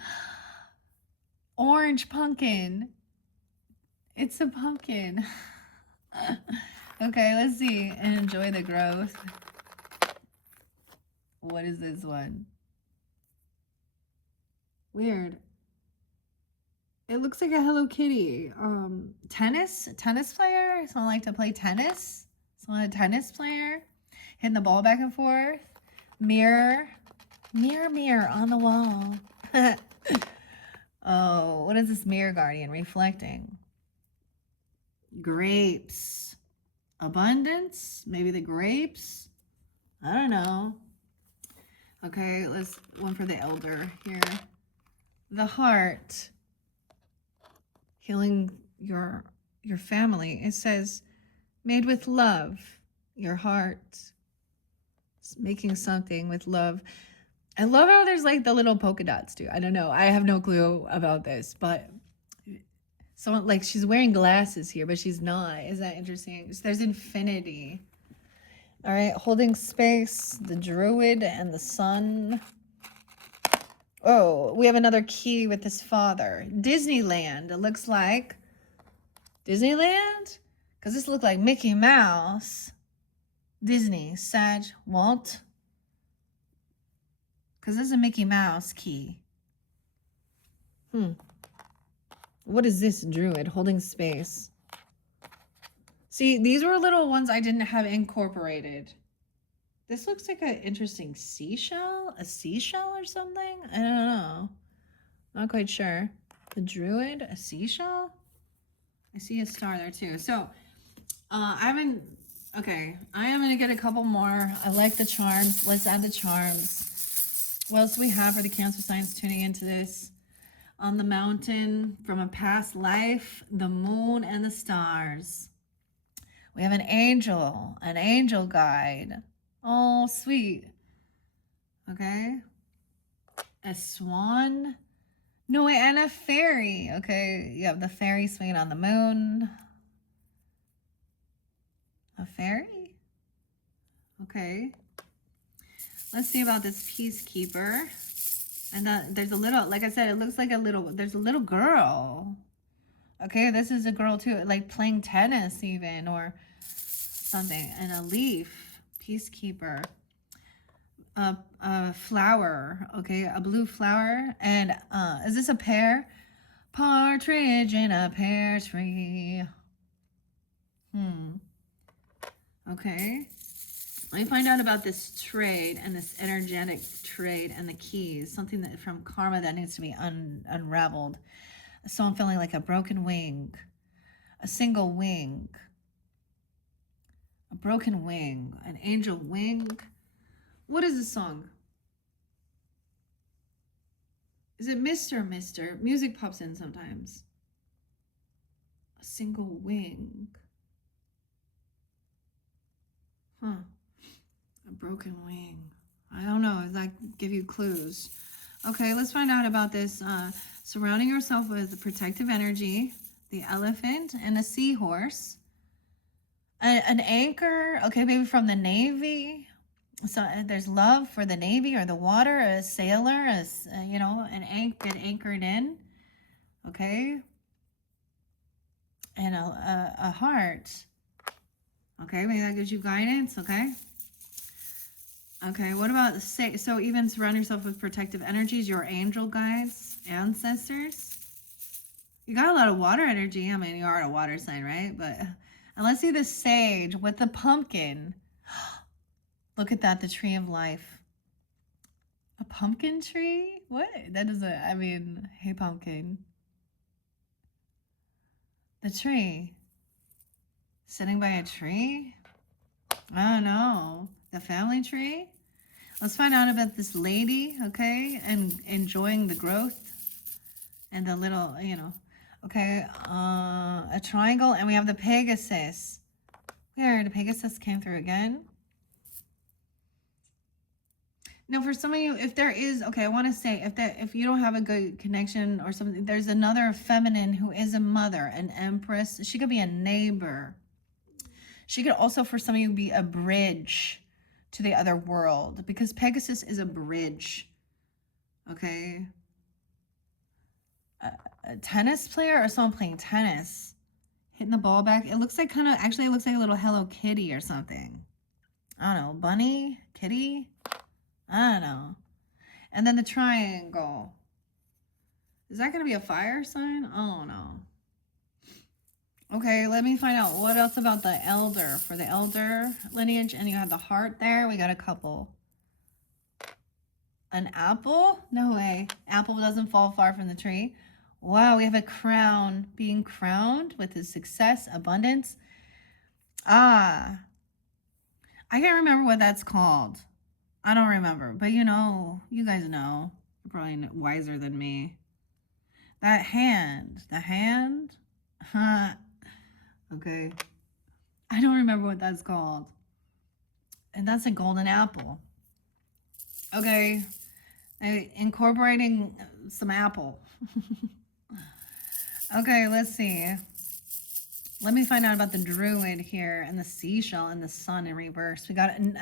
Orange pumpkin. It's a pumpkin. Okay, let's see. And enjoy the growth. What is this one? Weird. It looks like a Hello Kitty. Tennis player. Someone like to play tennis. Someone a tennis player. Hitting the ball back and forth. Mirror. Mirror on the wall. Oh, what is this mirror guardian reflecting? Grapes. Abundance. Maybe the grapes. I don't know. Okay, let's one for the elder here. The heart. Healing your family. It says, made with love. Your heart. It's making something with love. I love how there's like the little polka dots too. I don't know. I have no clue about this, but someone, like, she's wearing glasses here, but she's not. Is that interesting? So there's infinity. All right, holding space, the druid and the sun. Oh, we have another key with this father. Disneyland. It looks like Disneyland, because this looks like Mickey Mouse. Disney, Sag, Walt. Because this is a Mickey Mouse key. What is this druid? Holding space. See, these were little ones I didn't have incorporated. This looks like an interesting seashell? A seashell or something? I don't know. Not quite sure. The druid? A seashell? I see a star there too. So, I am going to get a couple more. I like the charms. Let's add the charms. What else do we have for the Cancer signs tuning into this? On the mountain, from a past life, the moon, and the stars. We have an angel guide. Oh, sweet. Okay. A swan. No, wait, and a fairy. Okay, you have the fairy swinging on the moon. A fairy? Okay. Let's see about this peacekeeper. And there's a little, like I said, it looks like there's a little girl. Okay, this is a girl too, like playing tennis even, or something. And a leaf, peacekeeper. A flower, okay, a blue flower. And is this a pear? Partridge in a pear tree. Okay. Let me find out about this trade and this energetic trade and the keys. Something that from karma that needs to be unraveled. So I'm feeling like a broken wing. A single wing. A broken wing. An angel wing. What is this song? Is it Mr. Music pops in sometimes. A single wing. A broken wing. I don't know. Does that give you clues? Okay, let's find out about this. Surrounding yourself with protective energy. the elephant, and a seahorse. An anchor, okay, maybe from the Navy. So there's love for the Navy or the water, a sailor, as you know, been anchored in, okay, and a heart, okay, maybe that gives you guidance, okay. Okay, what about the so even surround yourself with protective energies, your angel guides, ancestors. You got a lot of water energy. I mean, you are a water sign, right? But and let's see the sage with the pumpkin. Look at that, the tree of life. A pumpkin tree? What? That doesn't, I mean, hey, pumpkin. The tree. Sitting by a tree? I don't know. The family tree? Let's find out about this lady, okay? And enjoying the growth and the little, you know. Okay, a triangle, and we have the Pegasus. Weird, the Pegasus came through again. Now, for some of you, if there is, okay, I want to say, if you don't have a good connection or something, there's another feminine who is a mother, an empress. She could be a neighbor. She could also, for some of you, be a bridge to the other world, because Pegasus is a bridge, okay? A tennis player or someone playing tennis, hitting the ball back. It looks like actually it looks like a little Hello Kitty or something. I don't know, bunny, kitty, I don't know. And then the triangle. Is that going to be a fire sign? Oh, no. Okay, let me find out what else about the elder. For the elder lineage, and you have the heart there. We got a couple. An apple? No way. Apple doesn't fall far from the tree. Wow, we have a crown. Being crowned with his success, abundance. Ah. I can't remember what that's called. I don't remember, but you know, you guys know. You're probably wiser than me. That hand, the hand, huh? Okay. I don't remember what that's called. And that's a golden apple. Okay. Incorporating some apple. Okay, let's see. Let me find out about the druid here and the seashell and the sun in reverse. We got an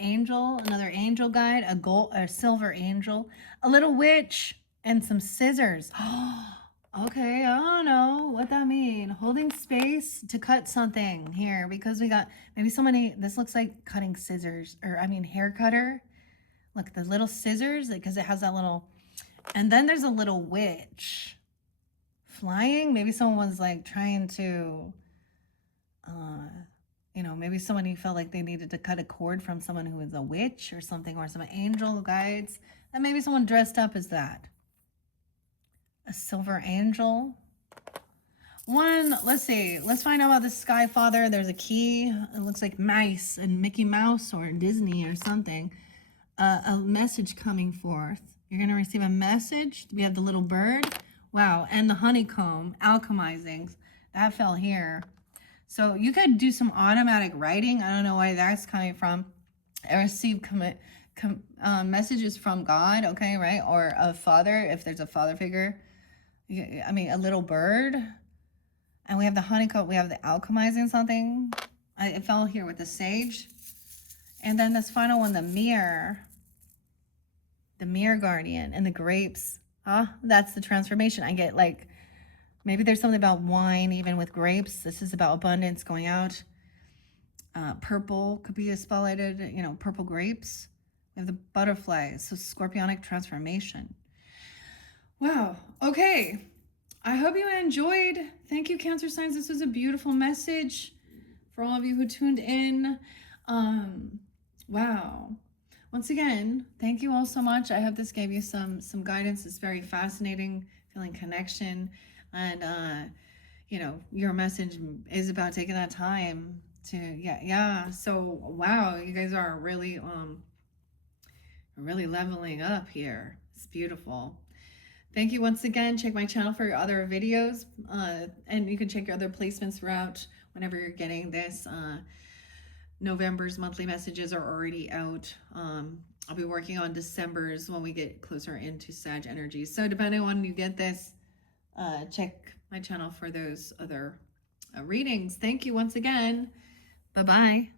angel, another angel guide, a silver angel, a little witch, and some scissors. Okay, I don't know what that means. Holding space to cut something here, because we got maybe somebody, this looks like cutting scissors, or I mean hair cutter. Look, the little scissors, because it has that little, and then there's a little witch flying. Maybe someone was like trying to, you know, maybe somebody felt like they needed to cut a cord from someone who is a witch or something, or some angel guides, and maybe someone dressed up as that. A silver angel. Let's see. Let's find out about the Sky Father. There's a key. It looks like mice and Mickey Mouse or Disney or something. A message coming forth. You're going to receive a message. We have the little bird. Wow. And the honeycomb, alchemizing. That fell here. So you could do some automatic writing. I don't know why that's coming from. I receive messages from God, okay, right? Or a father, if there's a father figure. I mean, a little bird. And we have the honeycomb. We have the alchemizing something. It fell here with the sage. And then this final one, the mirror. The mirror guardian and the grapes. That's the transformation. I get like, maybe there's something about wine, even with grapes. This is about abundance going out. Purple could be spotlighted, you know, purple grapes. We have the butterflies, so scorpionic transformation. Wow. Okay. I hope you enjoyed. Thank you, Cancer signs. This was a beautiful message for all of you who tuned in. Wow. Once again, thank you all so much. I hope this gave you some guidance. It's very fascinating, feeling connection, and you know, your message is about taking that time to yeah. So wow, you guys are really leveling up here. It's beautiful. Thank you once again. Check my channel for your other videos, and you can check your other placements throughout whenever you're getting this. November's monthly messages are already out. I'll be working on December's when we get closer into Sag energy. So depending on when you get this, check my channel for those other readings. Thank you once again. Bye-bye.